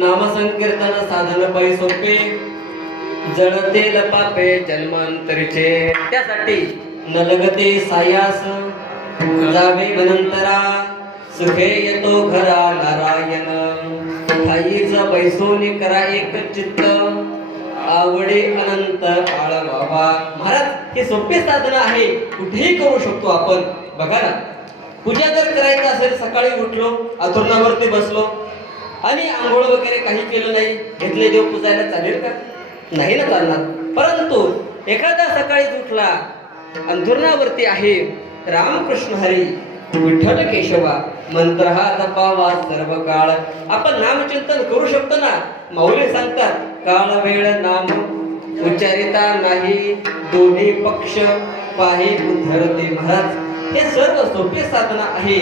नामसंकीर्तन साधन पायी सोपे जळते लपापे जन्मांतरीचे. त्यासाठी न लगते सायास जावे अनंतरा सुखे येतो घरा नारायण. ठाईचा बैसोनी करा एक चित्त आवडे अनंत आळवावा. महाराज हे सोपे साधन आहे, कुठेही करू शकतो आपण. बघा ना, पूजा जर करायचं असेल, सकाळी उठलो, अथर्णावरती बसलो आणि आंघोळ वगैरे काही केलं नाही, घेतले देव पुजायला चालेल का? नाही ना चालणार. परंतु एखादा सकाळीच उठला, अंथरुणावरती आहे, रामकृष्ण हरी विठ्ठल केशवा मंत्र हा जपावा सर्व काळ. आपण नामचिंतन करू शकतो ना. माऊली सांगतात काळ वेळ नाम उच्चारिता नाही दोन्ही पक्ष पाही उद्धरते. महाराज हे सर्व सोपे साधना आहे.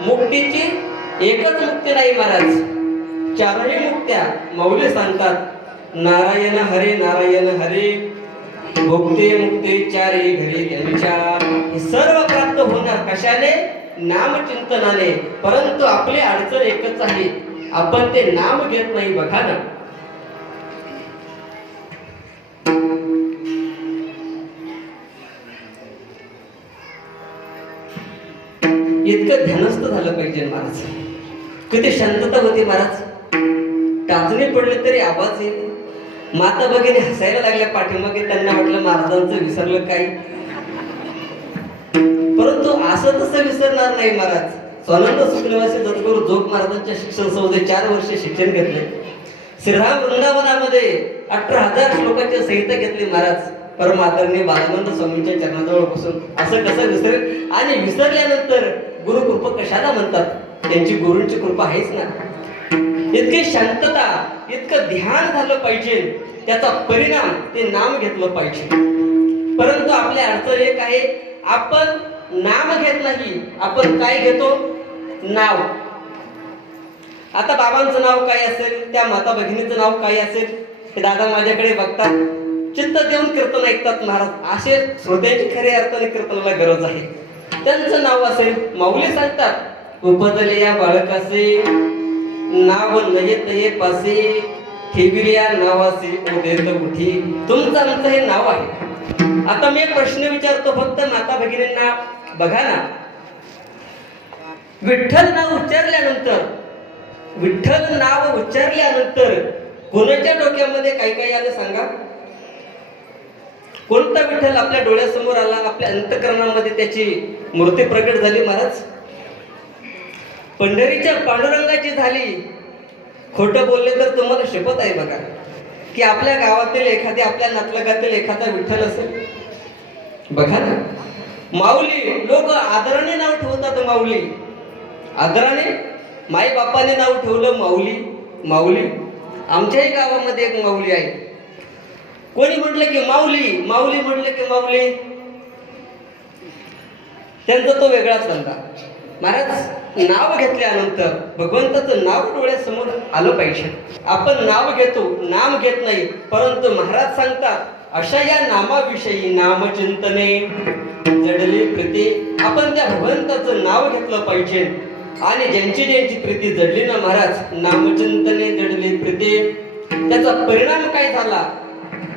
मुक्तीची एकच मुक्ती नाही महाराज, चारही मुक्त्या माऊली सांगतात नारायण हरे भोगते मुक्ती चारी घरी त्यांच्या. हे सर्व प्राप्त होणार कशाने? नामचिंतनाने. परंतु आपली अडचण एकच आहे, आपण ते नाम घेत नाही. बघा ना, इतकं ध्यानस्थ झालं पाहिजे महाराज. किती शांतता होती महाराज. टाचणी पडली तरी आवाज येईल. माता भगिनी हसायला लागल्या पाठीमागे. त्यांना वाटलं महाराजांचं विसरलं काही, परंतु असं तसं विसरणार नाही महाराज. स्वानंद सुखनिवासी दत्तगुरु जोग महाराजांच्या शिक्षण संस्थेत 4 वर्ष शिक्षण घेतले. श्रीराम वृंदावनामध्ये 18,000 श्लोकांची संहिता घेतली महाराज. परम आदरणीय बालानंद स्वामींच्या चरणाजवळ बसून. असं कसं विसरेल? आणि विसरल्यानंतर गुरु कृपा कशाला म्हणतात? त्यांची गुरूंची कृपा आहेच ना. इतकी शांतता, इतकं ध्यान झालं पाहिजे. त्याचा परिणाम ते नाम घेतलं पाहिजे. परंतु आपल्या अडचण एक आहे, आपण नाम घेत नाही. आपण काय घेतो? नाव. आता बाबांचं नाव काय असेल, त्या माता भगिनीचं नाव काय असेल, हे दादा माझ्याकडे बघतात, चित्त देऊन कीर्तन ऐकतात महाराज. असे श्रोत्याची खऱ्या अर्थाने कीर्तनाला गरज आहे. त्यांचं नाव असेल, माऊली सांगतात उपजले या बाळकाचे नाव नयत हे पासे ठेविल्या नावाचे उदेत उठी. तुमचं आमचं हे नाव आहे. आता मी एक प्रश्न विचारतो फक्त माता भगिनींना. बघा ना, विठ्ठल नाव उच्चारल्यानंतर कोणाच्या डोक्यामध्ये काय आलं सांगा? कोणता विठ्ठल आपल्या डोळ्यासमोर आला? आपल्या अंतःकरणामध्ये त्याची मूर्ती प्रकट झाली महाराज. पंढरीच्या पांडुरंगाची झाली. खोटं बोलले तर तुम्हाला शपथ आहे बघा, की आपल्या गावातील एखाद्या, आपल्या नातलगातील एखादा विठ्ठल असेल, बघा ना, माऊली लोक आदराने नाव ठेवतात. माऊली आदराने, माई बापाने नाव ठेवलं माऊली. माऊली आमच्याही गावामध्ये एक माऊली आहे. कोणी म्हटलं की माऊली, माऊली म्हटलं की माऊली, त्यांचा तो वेगळाच धंदा. महाराज नाव घेतल्यानंतर भगवंताचं नाव डोळ्यासमोर आलं पाहिजे. आपण नाव घेतो, नाम घेत नाही, परंतु महाराज सांगतात अशा या नामाविषयी नामचिंतने जडली प्रीती. आपण त्या भगवंताचं नाव घेतलं पाहिजे. आणि ज्यांची ज्यांची प्रीती जडली ना महाराज, नामचिंतने जडली प्रीती, त्याचा परिणाम काय झाला?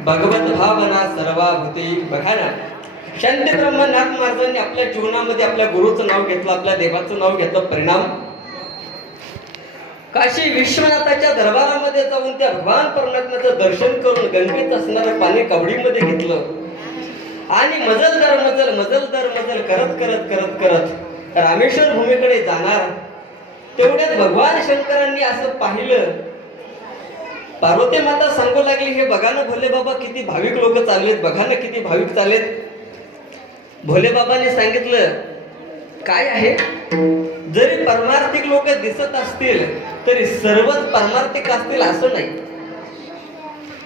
भगवत भावना सर्वाभूती. बघा ना, शांती ब्रह्मनाथ महाराजांनी आपल्या जीवनामध्ये आपल्या गुरुचं नाव घेतलं, आपल्या देवाचं नाव घेतलं. परिणाम काशी विश्वनाथाच्या दरबारामध्ये जाऊन त्या भगवान परमात्म्याचं दर्शन करून गंगेत असणारं पाणी कवडीमध्ये घेतलं आणि मजल दर मजल करत करत करत करत रामेश्वर भूमीकडे जाणार. तेवढ्यात भगवान शंकरांनी असं पाहिलं. पार्वती माता सांगू लागली, हे बघा ना भोले बाबा, किती भाविक लोक चाललेत, बघा ना किती भाविक चाललेत. भोले बाबांनी सांगितलं, काय आहे, जरी परमार्थिक लोक दिसत असतील तरी सर्वच परमार्थिक असतील असं नाही.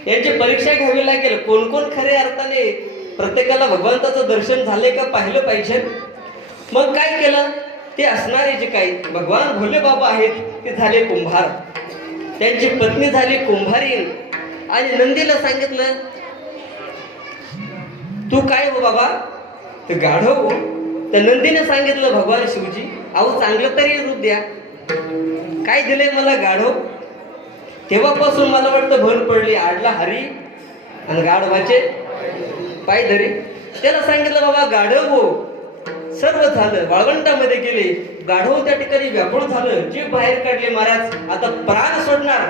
यांची परीक्षा घ्यावी लागेल. कोण कोण खऱ्या अर्थाने प्रत्येकाला भगवंताचं दर्शन झाले का पाहिलं पाहिजे. मग काय केलं, ते असणारे जे काही भगवान भोले बाबा आहेत ते झाले कुंभार, त्यांची पत्नी झाली कुंभारीण. आणि नंदीला सांगितलं, तू काय हो बाबा, तर गाढव. तर नंदीने सांगितलं, भगवान शिवजी, अहो चांगलं तरी रूप द्या. काय दिलंय मला, गाढव. तेव्हापासून मला वाटतं भर पडली, आडला हरी आणि गाढवाचे पाय धरी. त्याला सांगितलं, बाबा गाढव हो. सर्व झालं, वाळवंटामध्ये गेले. गाढव त्या ठिकाणी व्याकुळ झालं, जीभ बाहेर काढले. महाराज आता प्राण सोडणार.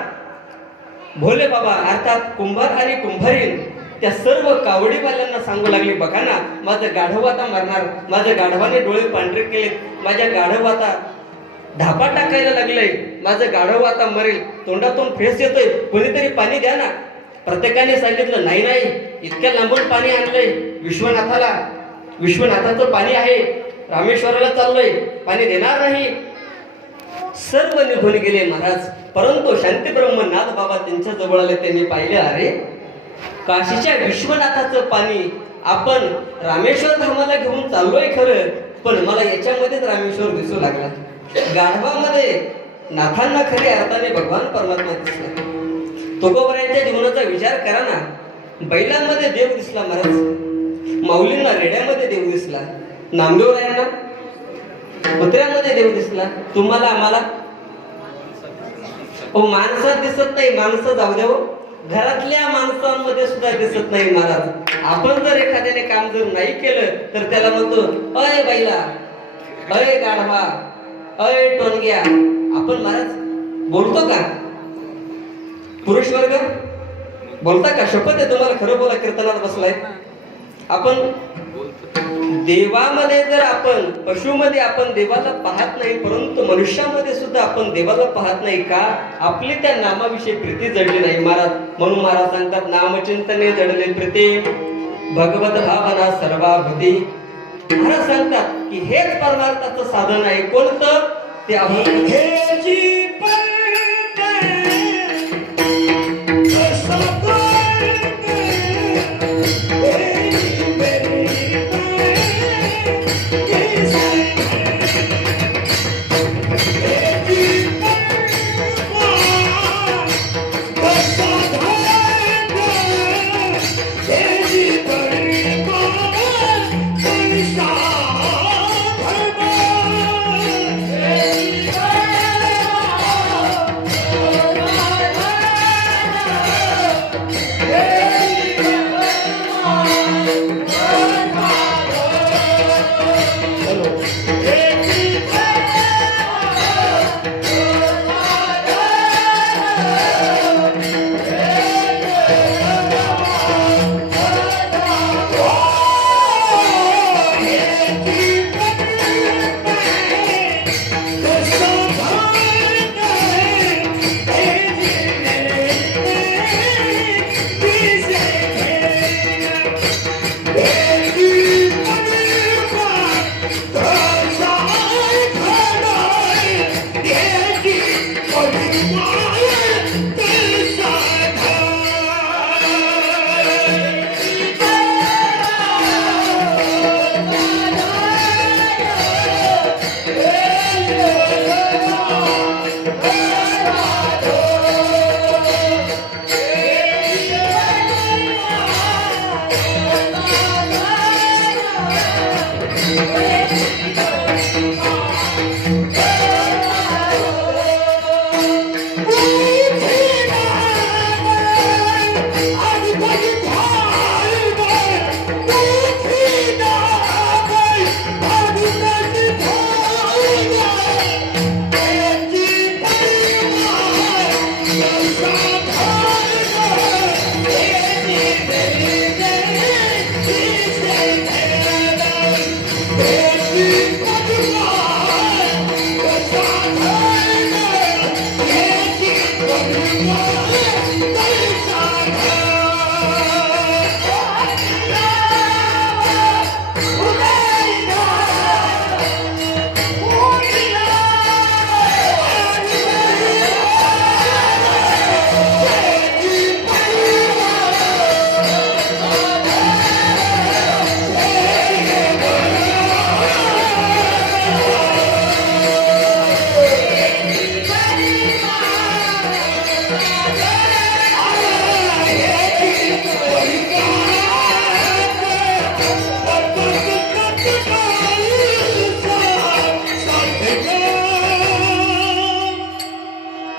भोले बाबा अर्थात कुंभार आणि कुंभारीण त्या सर्व कावडीवाल्यांना सांगू लागले, बघा ना, माझं गाढव आता मरणार, माझ्या गाढवाने डोळे पांढरे केलेत, माझ्या गाढव आता धापा टाकायला लागलंय, माझं गाढव आता मरेल, तोंडातून फेस येतोय, कोणीतरी पाणी द्या ना. प्रत्येकाने सांगितलं, नाही नाही, इतक्या लांबून पाणी आणलंय विश्वनाथाला, विश्वनाथाचं पाणी आहे, रामेश्वराला चाललोय, पाणी देणार नाही. सर्व निघून गेले महाराज. परंतु शांती ब्रह्मनाथ बाबा त्यांच्या जवळ आले. त्यांनी पाहिले, अरे काशीच्या विश्वनाथाचं पाणी आपण रामेश्वर धामाला घेऊन चाललोय खरं, पण मला याच्यामध्येच रामेश्वर दिसू लागला. गाढवामध्ये नाथांना खऱ्या अर्थाने भगवान परमात्मा दिसला. तुकोबरायांच्या जीवनाचा विचार करा ना. बैलांमध्ये देव दिसला महाराज, माऊलींना रेड्यामध्ये देव दिसला, नामदेवरायांना कुत्र्यामध्ये देव दिसला, तुम्हाला आम्हाला माणसात दिसत नाही. माणसं जाऊ द्या, घरातल्या माणसांमध्ये सुद्धा दिसत नाही महाराज. आपण जर एखाद्याने काम जर नाही केलं तर त्याला म्हणतो, अय बैला, अय गाढवा, अय टोनग्या. आपण महाराज बोलतो का? पुरुष वर्ग बोलता का? शपथ आहे तुम्हाला, खरं बोला, कीर्तनात बसलाय. आपण देवामध्ये जर आपण, पशुमध्ये आपण देवाला पाहत नाही, परंतु मनुष्यामध्ये सुद्धा आपण देवाला पाहत नाही का? आपली त्या नामाविषयी प्रीती जडली नाही महाराज. म्हणून महाराज सांगतात, नामचिंतने जडले प्रीती, भगवत भावना सर्वाभूती. महाराज सांगतात की हेच परमार्थाचं साधन आहे. कोणतं? ते आपण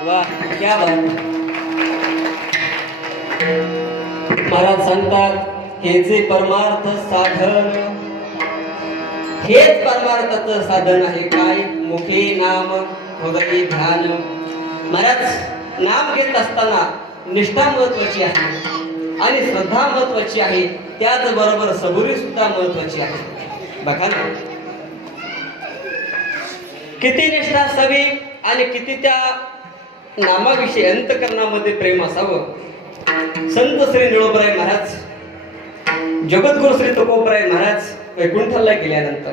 वाह, क्या बात. महाराज सांगतात हे जे परमार्थ साधन, हेच परमार्थाचं साधन आहे. काय? मुखे नाम हृदयी ध्यान. महाराज नाम घेत असताना निष्ठा महत्वाची आहे आणि श्रद्धा महत्वाची आहे, त्याचबरोबर सबुरी सुद्धा महत्वाची आहे. बघा ना, किती निष्ठा असावी आणि किती त्या नामाविषयी अंतकरणामध्ये प्रेम असावं. संत श्री निळोबराय महाराज, जगद्गुरु श्री तुकोबराय महाराज वैकुंठाला गेल्यानंतर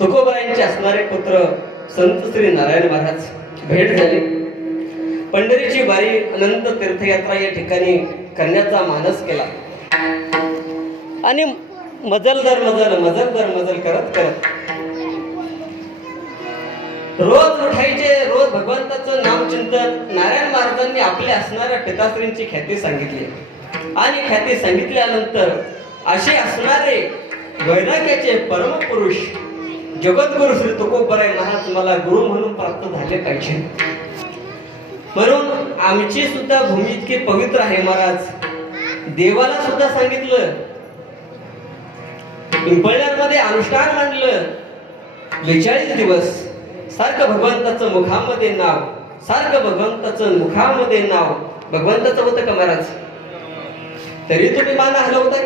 तुकोबरायांचे असणारे पुत्र संत श्री नारायण महाराज भेट झाली. पंढरीची वारी अनंत तीर्थयात्रा या ठिकाणी करण्याचा मानस केला आणि मजल दर मजल करत करत रोज उठायचे, रोज भगवंताचं नामचिंतन. नारायण महाराजांनी आपल्या असणाऱ्या पिताश्रींची ख्याती सांगितली आणि ख्याती सांगितल्यानंतर असे असणारे वैराग्याचे परमपुरुष जगद्गुरु श्री तुकोबराय महाराज मला गुरु म्हणून प्राप्त झाले पाहिजे. म्हणून आमची सुद्धा भूमी इतकी पवित्र आहे. महाराज देवाला सुद्धा सांगितलं, पिंपळनेरमध्ये अनुष्ठान मांडलं. 42 दिवस सारखं भगवंताचं मुखामध्ये नाव, सारखं भगवंताचं मुखामध्ये नाव. भगवंताचं होतं का महाराज? तरी तुम्ही मान हलवताय.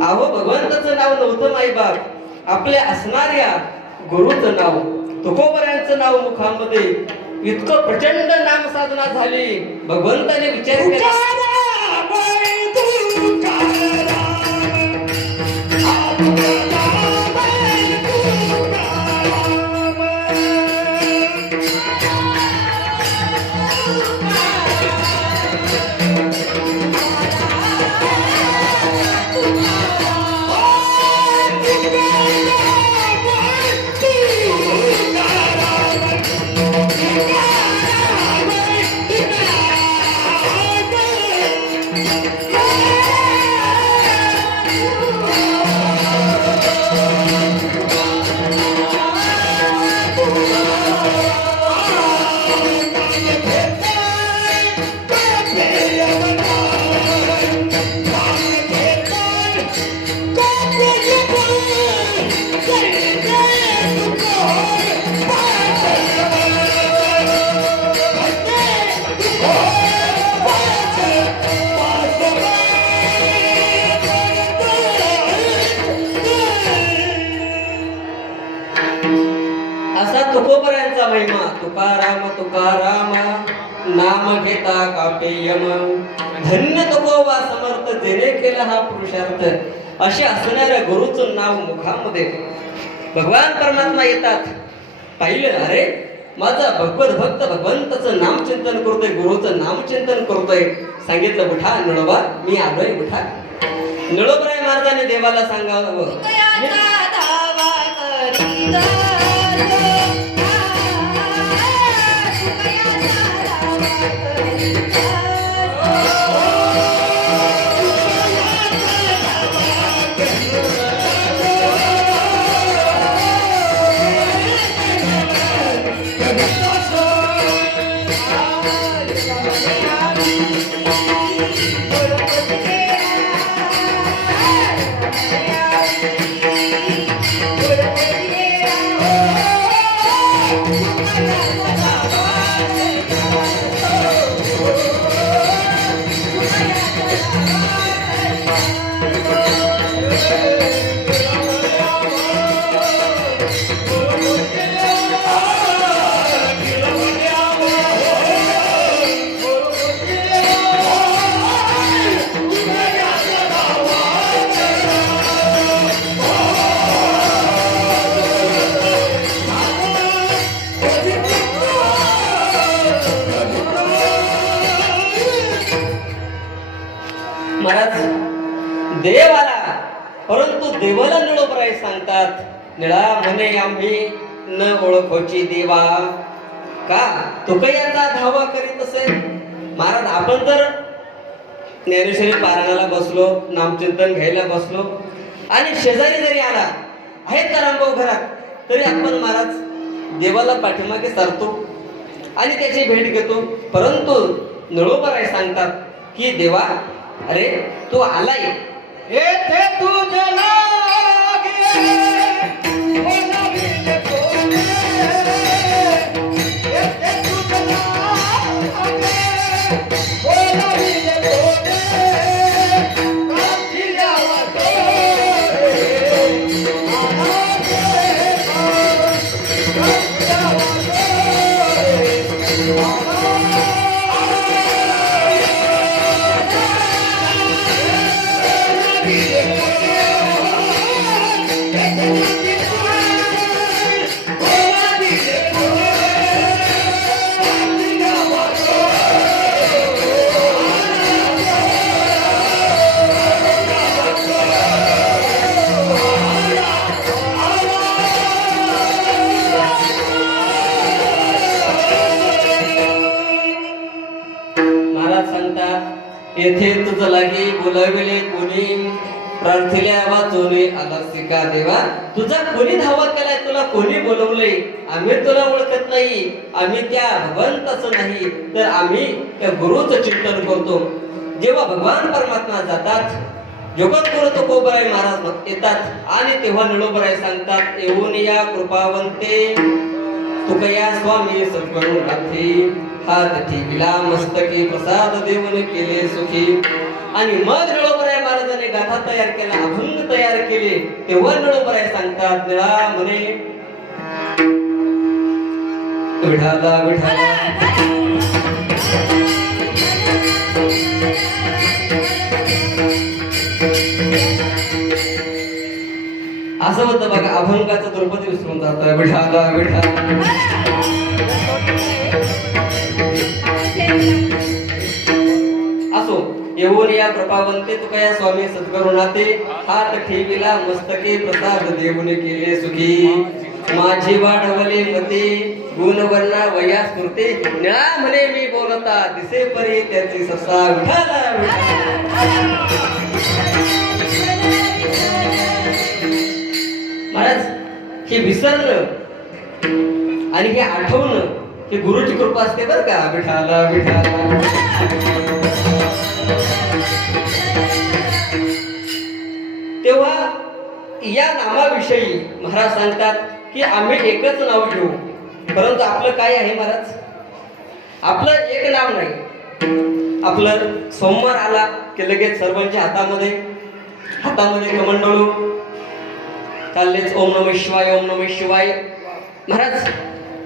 अहो, भगवंताचं नाव नव्हतं माईबाप, आपल्या असणाऱ्या गुरुचं नाव, तुकोबरायांचं नाव मुखामध्ये. इतकं प्रचंड नाम साधना झाली. भगवंताने विचार केला, तुकोबरायांचा महिमा. तुकाराम तुकाराम नाम घेता कापे यम, धन्य तुकोबा समर्थ जेने केला हा पुरुषार्थ. असे असणाऱ्या गुरुचं नाव मुखामध्ये भगवान परमात्मा येतात. पाहिलं, अरे माझा भगवत भक्त भगवंताचं नामचिंतन करतोय, गुरुचं नामचिंतन करतोय. सांगितलं बुठा नळोबा मी आलोय बुठा. नळोबराय महाराजांनी देवाला सांगावं, तुकयाचा धावा करीत तुकयाचा धावा करीत महाराज देव आला, परंतु देवाला नळोबराय सांगतात, निळा म्हणे आम्ही न ओळखोची देवा का तुकयाचा धावा करीत असे. महाराज आपण जर ज्ञानेश्वरी पारायणाला बसलो, नामचिंतन घ्यायला बसलो आणि शेजारी जरी आला आहेत तर रामभाऊ घरात, तरी आपण महाराज देवाला पाठीमागे सरतो आणि त्याची भेट घेतो. परंतु नळोबराय सांगतात की देवा अरे तू आलाय, येथे तुझे लागे बोलाविले कोणी. येथे तुझे लागे बोलाविले कोणी. काठी द्यावा तोरे, आवाजे काठी द्यावा तोरे, महाराज सांगतात येथे तुझ लागे बोलाविले कोणी. प्रार्थल्या वाचवले आलासी का देवा, तुझा कोणी धावा केलाय, तुला कोणी बोलवले. आम्ही तुला ओळखत नाही, आम्ही त्या भगवंताचं नाही तर आम्ही त्या गुरुचं चिंतन करतो. जेव्हा भगवान परमात्मा जातात, जगत गुरु तुकोबराय महाराज येतात आणि तेव्हा नळोबराय सांगतात, येऊन या कृपावंते तुकया स्वामी सद्गुरू रात्री. हात ठेविला मस्तकी प्रसाद देवन केले सुखी. आणि मग नळोबराय महाराजांनी गाथा तयार केला, अभंग तयार केले. तेव्हा नळोबराय सांगतात, निळा म्हणे विठाला विठाला. असं होतं बघा, अभंगाचं द्रौपदी विसरून जातोय. विठाला विठाला. असो येऊन या कृपावंते तुकया स्वामी सद्गुरुनाथे. हात ठेविला मस्तके प्रसाद देऊन केले सुखी. माझी वाढवले मते गुणवर्णा वया स्मृते. निळा म्हणे मी बोलता दिसे परी त्याची ससा. विठाला महाराज हे विसरणं आणि हे आठवणं ही गुरुची कृपा असते बरं का. विठाला विठाला. तेव्हा या नामाविषयी महाराज सांगतात की आम्ही एकच नाव घेऊ, परंतु आपलं काय आहे महाराज, आपलं एक नाव नाही. आपलं सोमवार आला की लगेच सर्वांच्या हातामध्ये कमंडळू चाललेच ओम नमः शिवाय ओम नमः शिवाय. महाराज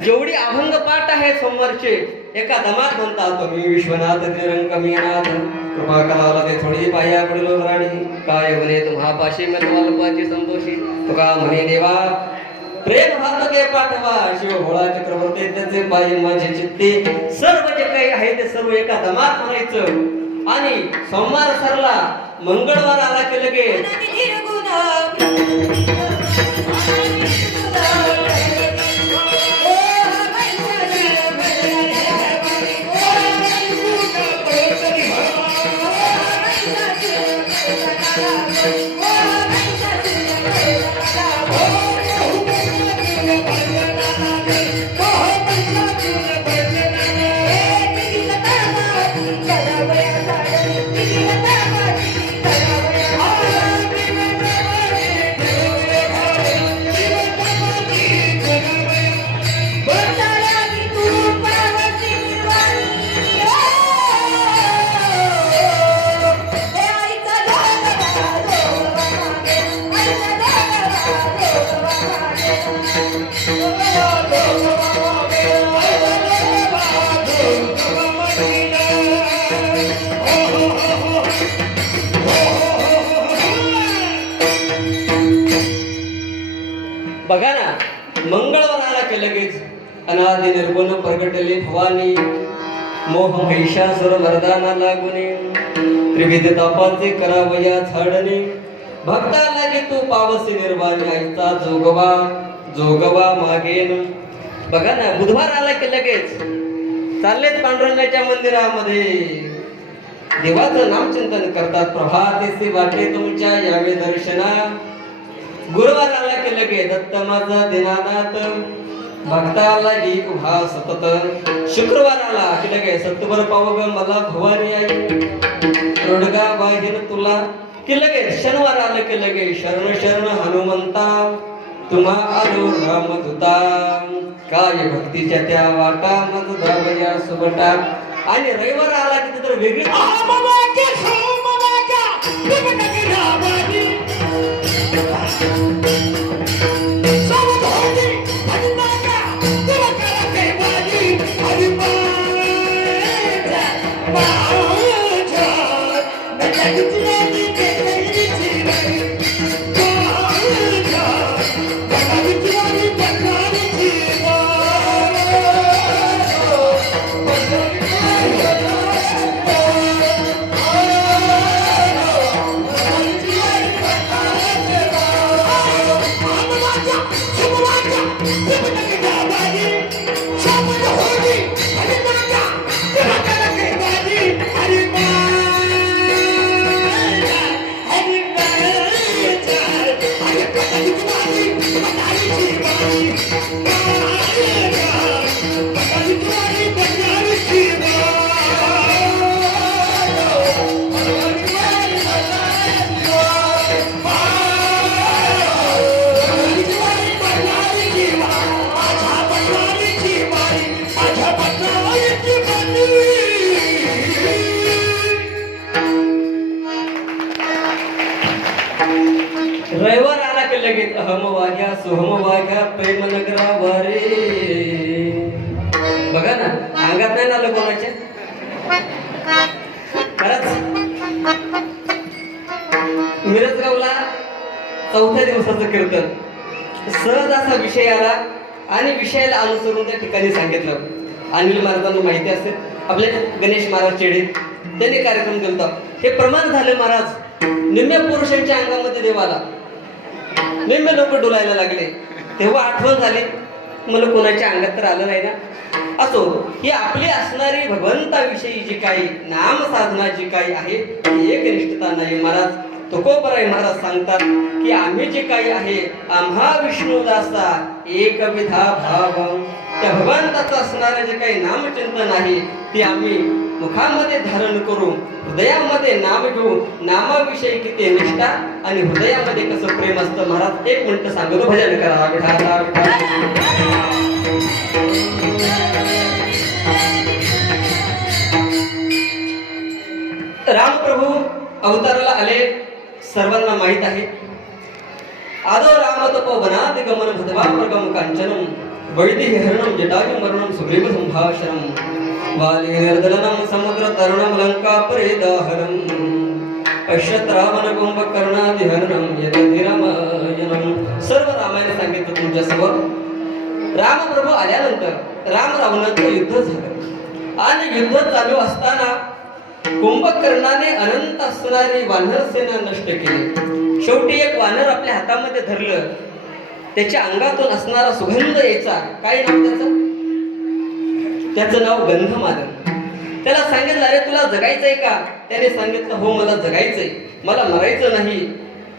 जेवढी अभंग पाठ आहे सोमवारचे एका दमात म्हणतात, तुम्ही विश्वनाथ निरंकमीनाथ कृपा करावला ते थोडी पाया पडलो राणी. काय म्हणे तुम्हा पाशी मधवालपाची संतोषी. तुका म्हणे देवा प्रेम भातके पाठवा शिव भोळा चक्रवर्ती त्याचे पायी माझे चित्ते सर्व जे काही आहे ते सर्व एका दमात म्हणायचं आणि सोमवार सरला मंगळवार आला की लगेच बघा ना, मंगळवार आला की लगेच अनादि निर्गुण प्रगटले भवानी मोह महिषासुर मर्दाना लागुने त्रिविध तापांचे करावया झाडणे भक्ता लागे तू पावसी निर्वाणी आईचा जोगवा जोगवा मागेन. बघा ना, बुधवार आला की लगेच चाललेत पांडुरंगाच्या मंदिरामध्ये देवाचं नामचिंतन करतात. प्रभातेचे वाटे तुमच्या यावे दर्शना. गुरुवार आला की लगे दत्त माझा दिनानाथ भक्ताला जी उभा सतत. शुक्रवार आला की लगे सत्वर पावग मला भवानी आई रोडगा वाहिन तुला की लगे. शनिवार आला की लगे शरण शरण हनुमंता तुम्हा आलो रामदूता. काय भक्तीच्या त्या वाटा मग धावया सुबटा. आणि रविवार आला की तर वेगळी रविवार आला की लगेच अहम वाघ्या सोहम वाघ्या प्रेम नगरावरे. बघा ना, अंगात नाही आलं कोणाच्या. खरंच मिरजगावला 4थ्या दिवसाचं कीर्तन सहज असा विषय आला आणि विषयाला अनुसरून त्या ठिकाणी सांगितलं. अनिल महाराजांना माहिती असेल, आपले गणेश महाराज चेडे त्यांनी कार्यक्रम केला. हे प्रमाण झालं महाराज निम्म्या पुरुषांच्या अंगामध्ये देवाला निम्मे लोक डोलायला लागले. तेव्हा आठवण झाली मला कोणाच्या अंगात तर आलं नाही ना. असो, ही आपली असणारी भगवंताविषयी जी काही नाम साधना जी काही आहे ती एक निष्ठता नाही. महाराज तुकोबराय महाराज सांगतात की आम्ही जे काही आहे आम्हा विष्णुदासा एक विधा भाव. त्या भगवंताचं असणारं जे काही नामचिंतन आहे ते आम्ही मुखामध्ये धारण करू, हृदयामध्ये नाम घेऊ. नामाविषयी किती निष्ठा आणि हृदयामध्ये कसं प्रेम असतं. महाराज 1 मिनिट सांगतो, भजन करा विठाला विठा. रामप्रभू अवताराला आले सर्वांना माहित आहे. आदो राम तपो वनात गमन भद्वा वर्गम कांचनम वैदिहरणम जटायु मरणम सुग्रीव संभाषणम वाली निर्दलनम समुद्र तरुणम लंका परिदाहरम पश्यत रावण कुंभकर्णादिहरणं यतधिरामायणं. सर्व रामायण सांगितलं तुमच्यासमोर. रामप्रभू आल्यानंतर राम रावणाचं युद्ध झालं आणि युद्ध चालू असताना कुंभकर्णाने अनंत असणारी वानर सेना नष्ट केली. शेवटी एक वानर आपल्या हातामध्ये धरलं. त्याच्या अंगातून असणारा सुगंध यायचा. काय नाव त्याचं नाव गंधमादन. त्याला सांगितलं, अरे तुला जगायचंय का? त्याने सांगितलं, हो मला जगायचंय, मला मरायचं नाही.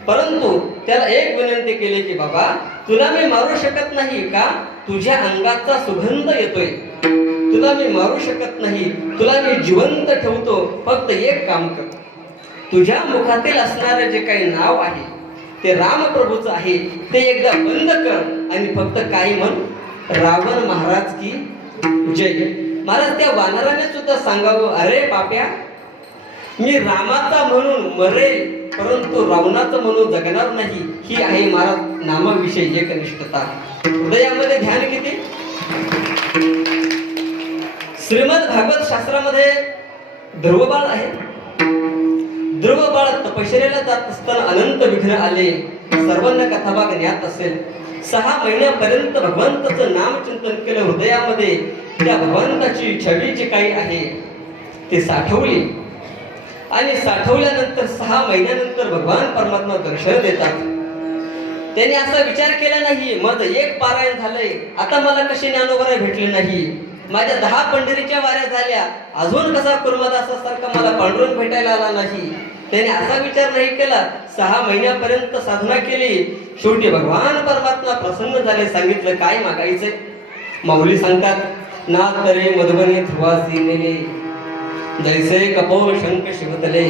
परंतु त्याला एक विनंती केली की बाबा तुला मी मारू शकत नाही का? तुझ्या अंगाचा सुगंध येतोय, तुला मी मारू शकत नाही, तुला मी जिवंत ठेवतो. फक्त एक काम कर, तुझ्या मुखातील असणारे जे काही नाव आहे ते रामप्रभूचं आहे ते एकदा बंद कर आणि फक्त काही म्हण, रावण महाराज की जय. महाराज त्या वानराने सुद्धा सांगावं, अरे पाप्या मी रामाचा म्हणून मरेल परंतु रावणाचं म्हणून जगणार नाही. ही आहे महाराज नामाविषयी एकनिष्ठता. हृदयामध्ये ध्यान किती. श्रीमद भागवत शास्त्रामध्ये ध्रुवबाळ आहे. ध्रुवबाळ तपश्चर्याला जात असताना अनंत विघ्न आले. सर्वांना कथाभाग ज्ञात असेल. 6 महिन्यापर्यंत भगवंताचं नामचिंतन केलं. हृदयामध्ये त्या भगवंताची छवी जी काही आहे ती साठवली आणि साठवल्यानंतर 6 महिन्यानंतर भगवान परमात्मा दर्शन देतात. त्याने असा विचार केला नाही, माझं एक पारायण झालंय, आता मला कशी ज्ञानोबरा भेटले नाही, माझ्या 10 पंढरीच्या वाऱ्या झाल्या, अजून कसा कुर्मदासासारखा मला पांडुरंग भेटायला आला नाही. त्याने असा विचार नाही केला. 6 महिन्यापर्यंत साधना केली. शेवटी भगवान परमात्मा प्रसन्न झाले. सांगितलं काय मागायचंय. माऊली सांगतात, ना तरे मधुबनी ध्रुवासी नेले, जैसे कपोल शंख शिवतले,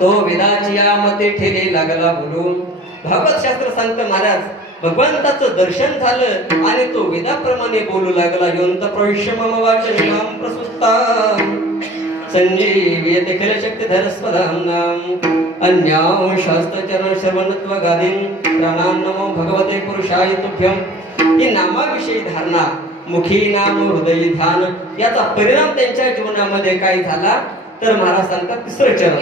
तो वेदाची या मते ठेले लागला बोलून. भागवत शास्त्र सांगतं महाराज भगवंताचं दर्शन झालं आणि तो वेदाप्रमाणे बोलू लागला. योंत प्रविश्य मम वाचमिमां प्रसुप्तां संजीवयते खिल शक्तिधर स्वधाम्नां अन्यां शास्त्रचरण श्रवणत्व गादीं प्राणान् नमो भगवते पुरुषाय तुभ्यं. ही नामाविषयी धारणा, मुखी नाम हृदयी ध्यान, याचा परिणाम त्यांच्या जीवनामध्ये काय झाला तर महाराज सांगतात तिसरं चरण.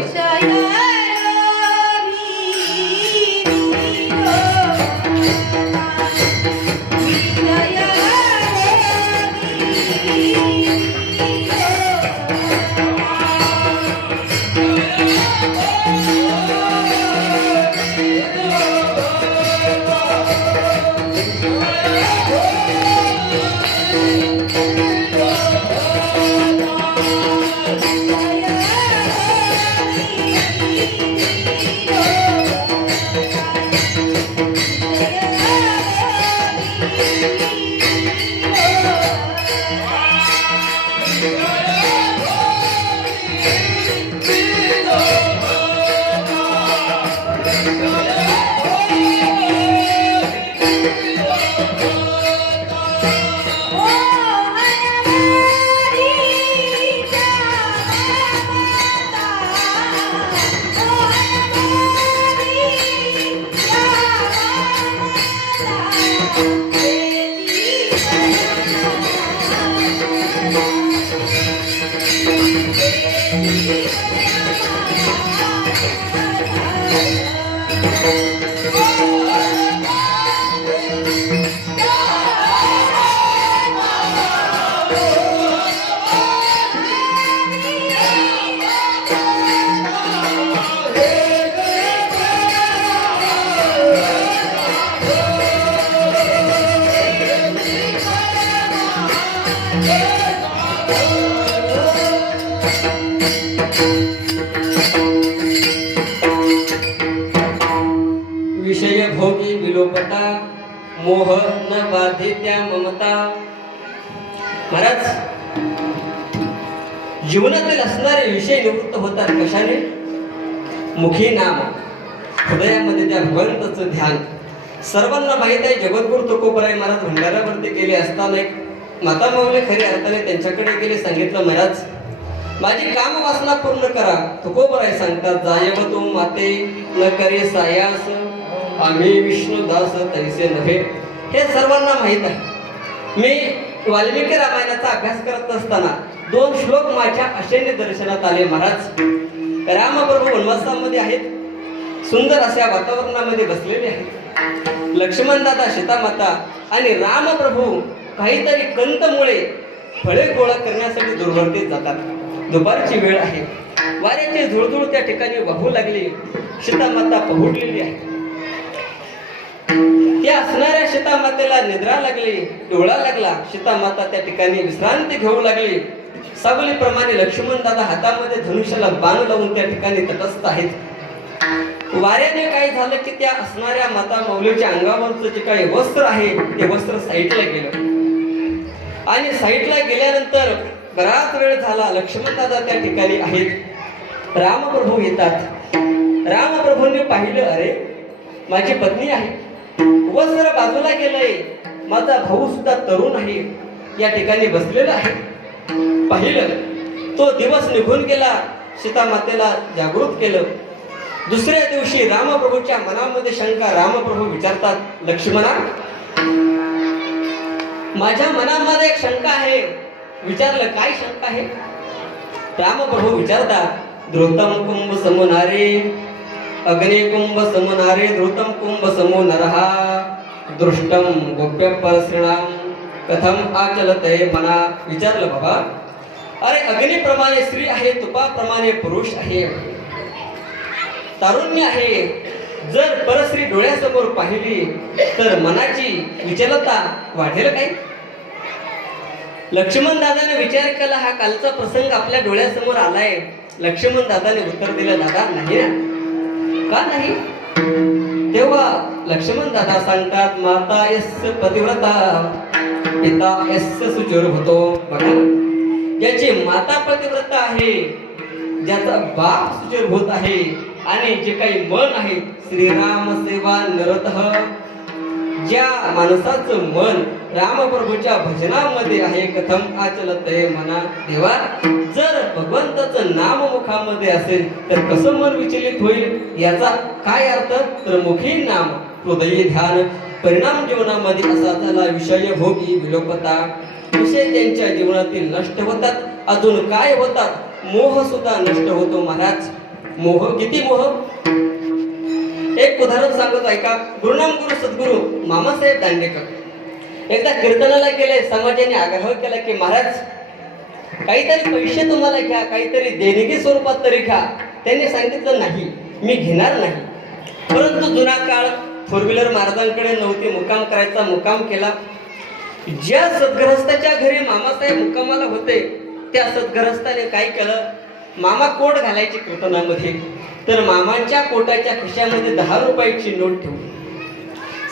विषय भोगी विलोपता, मोह न बाधे त्या ममता. महाराज जीवनातील असणारे विषय निवृत्त होतात कशाने? मुखी नाम, हृदयामध्ये त्या भगवंताचं ध्यान. सर्वांना माहित आहे जगद्गुरु तुकोबराय महाराज भंडारावरती गेले असताना एक माता माऊली खऱ्या अर्थाने त्यांच्याकडे गेले. सांगितलं महाराज माझी काम वासना पूर्ण करा. तुकोबराय सांगतात, जायव तू माते न करे सायास, आम्ही विष्णुदास तैसे नव्हे. हे सर्वांना माहित आहे. मी वाल्मिकी रामायणाचा अभ्यास करत असताना 2 श्लोक माझ्या आशेने दर्शनात आले. महाराज रामप्रभू वनवासामध्ये आहेत. सुंदर अशा वातावरणामध्ये बसलेले आहेत. लक्ष्मणदादा, सीतामाता आणि रामप्रभू काहीतरी कंदमुळे फळे गोळा करण्यासाठी दुर्वर्तीत जातात. दुपारची वेळ आहे. वाऱ्याची धुळधुळ त्या ठिकाणी वाहू लागली. सीतामाता पहुडलेली आहे. त्या असणाऱ्या सीतामातेला निद्रा लागली, डोळा लागला. सीतामाता त्या ठिकाणी विश्रांती घेऊ लागली. सावलीप्रमाणे लक्ष्मणदादा हातामध्ये धनुष्याला बाण लावून त्या ठिकाणी तटस्थ आहेत. वाऱ्याने काय झालं की त्या असणाऱ्या माता माऊलीच्या अंगावरचं जे काही वस्त्र आहे ते वस्त्र साईडला गेलं आणि साईडला गेल्यानंतर बराच वेळ झाला. लक्ष्मणदादा त्या ठिकाणी आहेत. रामप्रभू येतात. रामप्रभूंनी पाहिलं, अरे माझी पत्नी आहे, वस्त्र बाजूला गेलंय, माझा भाऊ सुद्धा तरुण आहे, या ठिकाणी बसलेला आहे. पाहिलं, तो दिवस निघून गेला. सीतामातेला जागृत केलं. दुसऱ्या दिवशी रामप्रभूच्या मनामध्ये शंका. रामप्रभू विचारतात, लक्ष्मणा, माझ्या मनामध्ये एक शंका आहे. विचारलं, काय शंका आहे? रामप्रभू विचारतात, धृतम कुंभ समनारे अग्निकुंभ समनारे धृतम कुंभ समो नरहा दृष्टम गोप्य परश्रीणाम कथम आचलते मना. विचारलं, बाबा, अरे अग्निप्रमाणे स्त्री आहे, तुपाप्रमाणे पुरुष आहे, तारुण्य आहे. जर परस्त्री डोळ्यासमोर पाहिली तर मनाची विचलता वाढेल काय? लक्ष्मण दादाने विचार केला, हा कालचा प्रसंग आपल्या डोळ्यासमोर आलाय. लक्ष्मण दादाने उत्तर दिलं, दादा नाही ना. का नाही? तेव्हा लक्ष्मण दादा सांगतात, माता यस्य पतिव्रता पिता यस्य सुचोर होतो. बघा, ज्याची माता पतिव्रता आहे, ज्याचा बाप सुचोर होत आहे आणि जे काही मन आहे श्रीराम सेवा नरतः, ज्या माणसाचं मन रामप्रभूच्या भजनामध्ये आहे, कथम आचलते मना. देवा, जर भगवंताचं नाम मुखामध्ये असेल तर कसं मन विचलित होईल? याचा काय अर्थ? तर मुखी नाम हृदयी ध्यान. परिणाम जीवनामध्ये असा झाला, विषय भोगी विलोपता. विषय त्यांच्या जीवनातील नष्ट होतात. अजून काय होतात? मोह सुद्धा नष्ट होतो. महाराज, मोह, किती मोह? एक उदाहरण सांगतो, ऐका. गुरुनाम गुरु सद्गुरु मामासाहेब दांडेकर एकदा कीर्तनाला गेले. समाजाने आग्रह केला की महाराज, काहीतरी पैसे तुम्हाला घ्या, काहीतरी देणगी स्वरूपात तरी घ्या. त्यांनी सांगितलं, नाही, मी घेणार नाही. परंतु जुना काळ, फोर व्हीलर महाराजांकडे नव्हती. मुक्काम करायचा, मुक्काम केला. ज्या सद्गृहस्थाच्या घरी मामासाहेब मुक्कामाला होते त्या सद्गृहस्थाने काय केलं? मामा कोट घालायचे कीर्तनामध्ये, तर मामांच्या कोटाच्या खिशामध्ये 10 रुपयाची नोट ठेवली.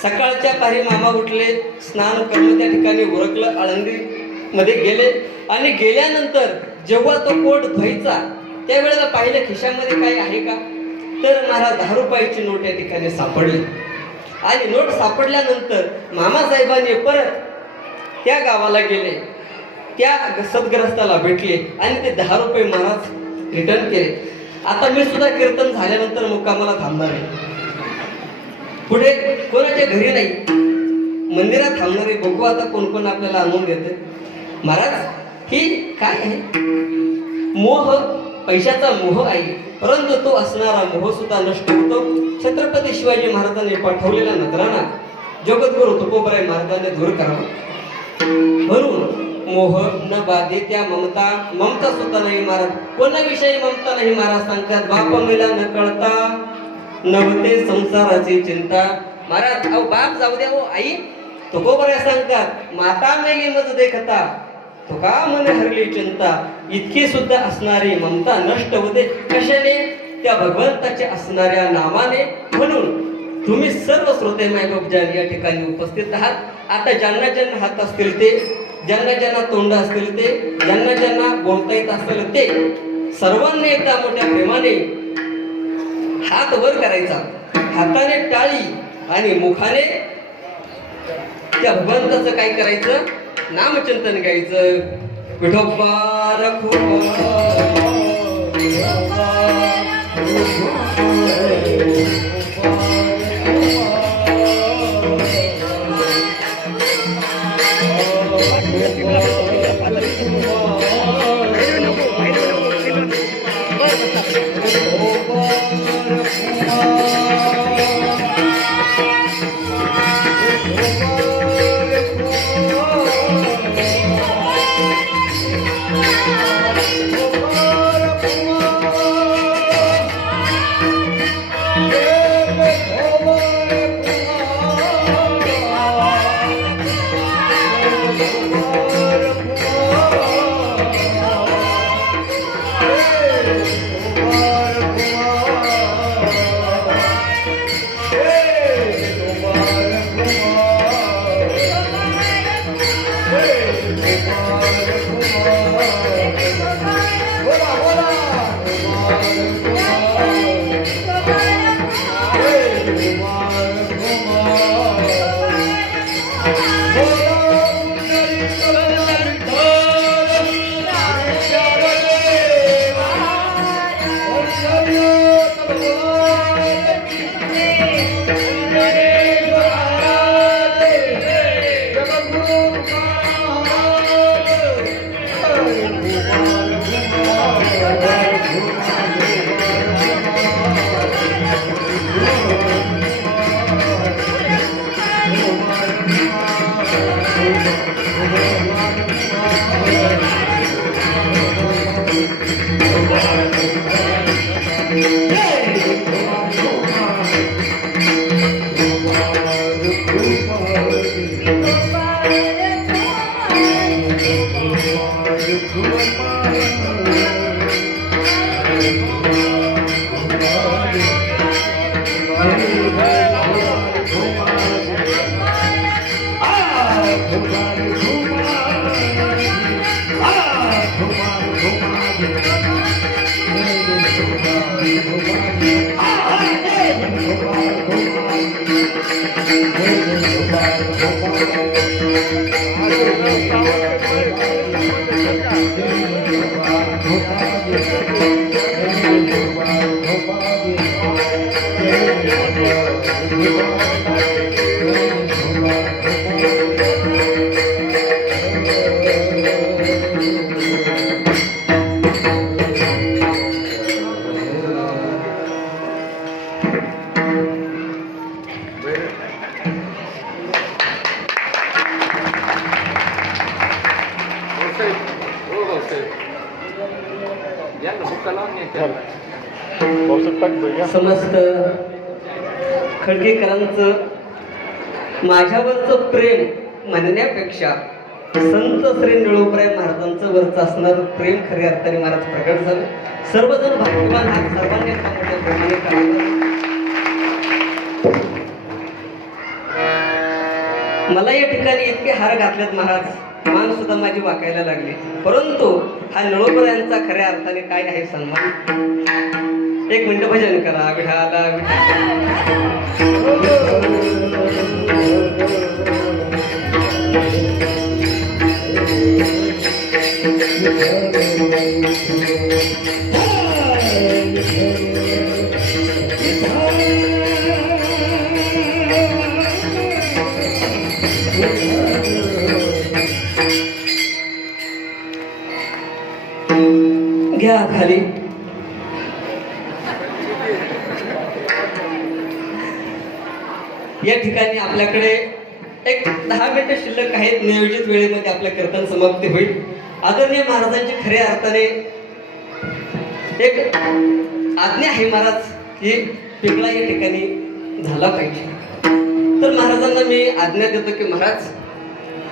सकाळच्या पारी मामा उठले, स्नान करून त्या ठिकाणी उरकलं, आळंदी मध्ये गेले आणि गेल्यानंतर जेव्हा तो कोट धुवायचा त्यावेळेला पाहिलं खिशामध्ये काही आहे का? तर महाराज 10 रुपयाची नोट या ठिकाणी सापडली. आणि नोट सापडल्यानंतर मामासाहेबांनी परत त्या गावाला गेले, त्या सद्ग्रस्ताला भेटले आणि ते 10 रुपये महाराज रिटर्न केले. आता मी सुद्धा कीर्तन झाल्यानंतर मुक्कामाला थांबणार आहे. पुढे कोणाच्या घरी नाही, मंदिरात थांबणार आहे. बघू आता कोण कोण आपल्याला आणून देते. महाराज, ही काय आहे? मोह, पैशाचा मोह आहे. परंतु तो असणारा मोह सुद्धा नष्ट होतो. छत्रपती शिवाजी महाराजांनी पाठवलेला नजराणा जगद्गुरु तुकोबराय महाराजांनी दूर करावा. म्हणून मोह न बाधे त्या ममता, ममता सुद्धा नाही महाराज. कोणाविषयी ममता नाही महाराज सांगतात. बाप मेला न कळता नव्हते संसाराची चिंता. महाराज, अहो बाप जाऊ द्या, हो आई, तुकोबराय सांगतात, माता मेली मज देखता तुका मन हरली चिंता. इतकी सुद्धा असणारी ममता नष्ट होते. कशाने? त्या भगवंताच्या असणाऱ्या नावाने. म्हणून तुम्ही सर्व श्रोते मायबापजान या ठिकाणी उपस्थित आहात. आता ज्यांना ज्यांना हात असतील ते, ज्यांना ज्यांना तोंड असतील ते, ज्यांना ज्यांना बोलता येत असतील ते, सर्वांनी एकदा मोठ्या प्रेमाने हात वर करायचा, हाताने टाळी आणि मुखाने त्या भगवंताचं काय करायचं? नामचिंतन गायचं. विठोबा रखुबा Oh, समस्त खडकेकरांचं माझ्यावरचं प्रेम म्हणण्यापेक्षा संत श्री निळोपराय महाराजांचं वरचं असणारं प्रेम खऱ्या अर्थाने महाराज प्रकट झालं. सर्वजण भाग्यवान हा सर्वांनी मोठ्या प्रेमाने करावं. मला या ठिकाणी इतके हार घातलेत महाराज, मान सुद्धा माझी वाकायला लागली. परंतु हा निळोपरायांचा खऱ्या अर्थाने काय आहे सन्मान. एक मिनिट भजन करा. विठाला घ्या खाली. या ठिकाणी आपल्याकडे एक 10 मिनिटं शिल्लक आहेत. नियोजित वेळेमध्ये आपल्या कीर्तन समाप्ती होईल. आदरणीय महाराजांची खऱ्या अर्थाने एक आज्ञा आहे महाराज की पिंगळा या ठिकाणी झाला पाहिजे. तर महाराजांना मी आज्ञा देतो की महाराज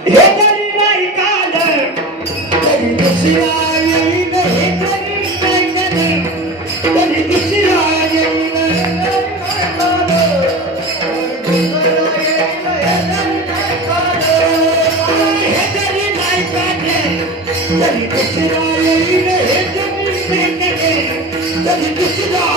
हे तरी नाही काल तरी दुसरा येईन. हे तरी नाही काल तरी दुसरा येईन. तरी दुसरा येईन. हे तरी नाही तरी दुसरा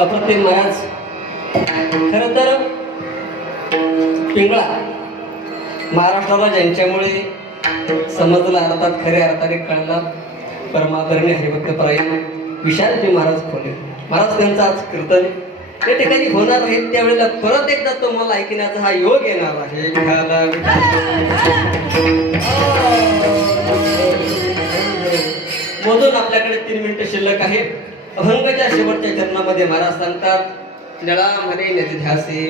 अप्रतिम महाराज. खर तर पिंगळा महाराष्ट्राला ज्यांच्यामुळे समजला, अर्थात खऱ्या अर्थाने कळला, परमादरणीय हरिभक्तपरायण विशालजी महाराज खोले महाराज त्यांचं आज कीर्तन त्या ठिकाणी होणार आहे. त्यावेळेला परत एकदा तुम्हाला ऐकण्याचा हा योग येणार आहे. मोजून आपल्याकडे 3 मिनिटं शिल्लक आहे. अभंगाच्या शेवटच्या चरणामध्ये महाराज सांगतात, नळा म्हणे नदी ध्यासे.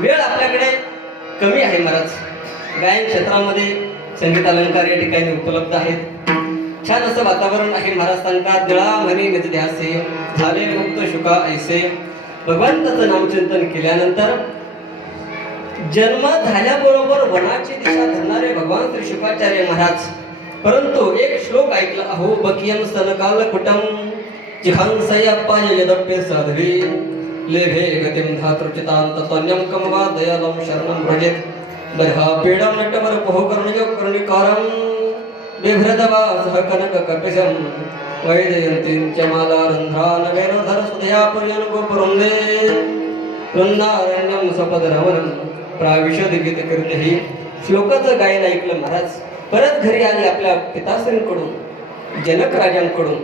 वेळ आपल्याकडे कमी आहे महाराज. गायन क्षेत्रामध्ये संगीत अलंकार या ठिकाणी उपलब्ध आहेत. छान असं वातावरण आहे. महाराज सांगतात, नळा म्हणे नदी ध्यासे, झाले मुक्त शुका ऐसे. भगवंताचं नामचिंतन केल्यानंतर जन्म झाल्याबरोबर वनाची दिशा धरणारे भगवान श्री शुकाचार्य महाराज. परंतु एक श्लोक ऐकला, अहो बकियम सनकाल कुटम जिहांसयप्पाय यदप्ये साध्वी लेभे गतिम धातृचितांत तन्यम कमवा दयालम शरणं व्रजेत. बर्हा पीडम नटवर पोह कर्णयो कर्णिकारं बिभ्रदवा सह कनक कपिशं वैजयन्तीं च माला रंध्रा नगैरधर सुधया पर्यन गोपरुंदे वृंदारण्यम सपदरवनं प्राविशद गीत कीर्ती. श्लोकाचं गायन ऐकलं महाराज. परत घरी आले आपल्या पिताश्रींकडून, जनक राजांकडून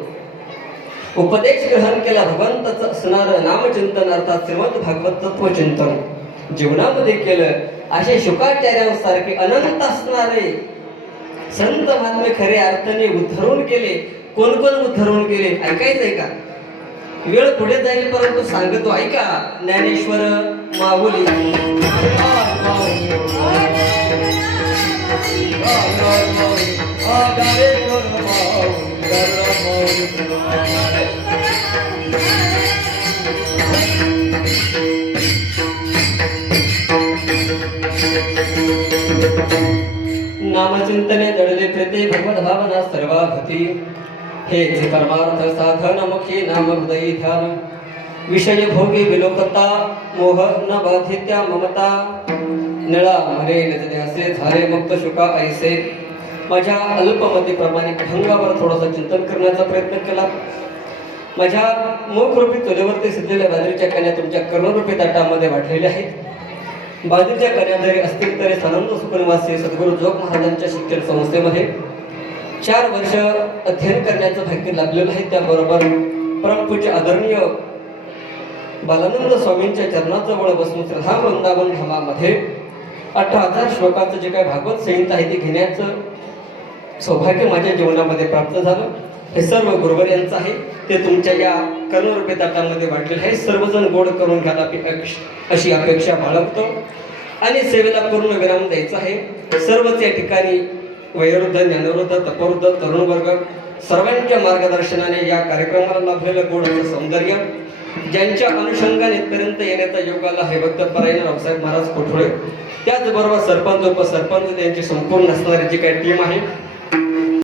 उपदेश ग्रहण केला. भगवंताचं असणारं नामचिंतन अर्थात श्रीमद भागवत तत्वचिंतन जीवनामध्ये केलं. असे शुकाचार्यांसारखे अनंत असणारे संत महात्मे खऱ्या अर्थाने उद्धरून गेले. कोण कोण उद्धरून गेले ऐकायचंय का? वेळ पुढे जाईल परंतु सांगतो ऐका. ज्ञानेश्वर माऊली, नामचिंतने जडले प्रेते भगवत भावना सर्वाभती. हेच परमार्थ साधन मुखी नाम हृदयी ध्यान. विषय भोगी विलोकता मोह न बाधित्या ममता. निळा म्हणे नजद्यासे झाले मुक्त शुका ऐसे. माझ्या अल्पमतीप्रमाणे अभंगावर थोडंसं चिंतन करण्याचा प्रयत्न केला. माझ्या मुखरूपी तुलेवरती सिद्धलेल्या बाजरीच्या कन्या तुमच्या कर्णरूपी ताटामध्ये वाढलेल्या आहेत. बाजरीच्या कन्या जरी असतील तरी सानंद सुखनिवासी सद्गुरू जोग महाराजांच्या शिक्षण संस्थेमध्ये 4 वर्ष अध्ययन करण्याचं भाग्य लाभलेलं आहे. त्याबरोबर परमपूज्य आदरणीय बालानंद स्वामींच्या चरणाजवळ बसून श्रद्धा वृंदावन धामामध्ये 18,000 श्लोकाचं जे काय भागवत संहिता आहे ते घेण्याचं सौभाग्य माझ्या जीवनामध्ये प्राप्त झालं. हे सर्व गुरुवर यांचं आहे. ते तुमच्या या कर्णरूपी ताटामध्ये वाढलेलं आहे. सर्वजण गोड करून घ्यायला अशी अपेक्षा बाळगतो आणि सेवेला पूर्ण विराम द्यायचा आहे. सर्वच या ठिकाणी वयोवृद्ध, ज्ञानवृद्ध, तपवृद्ध, तरुण वर्ग सर्वांच्या मार्गदर्शनाने या कार्यक्रमाला लाभलेलं गोड असं सौंदर्य, ज्यांच्या अनुषंगाने इथपर्यंत येण्याचा योग आला हे भक्त परायण रावसाहेब महाराज कोठोळे, त्याचबरोबर सरपंच, उपसरपंच, त्यांची संपूर्ण असणारी जी काही टीम आहे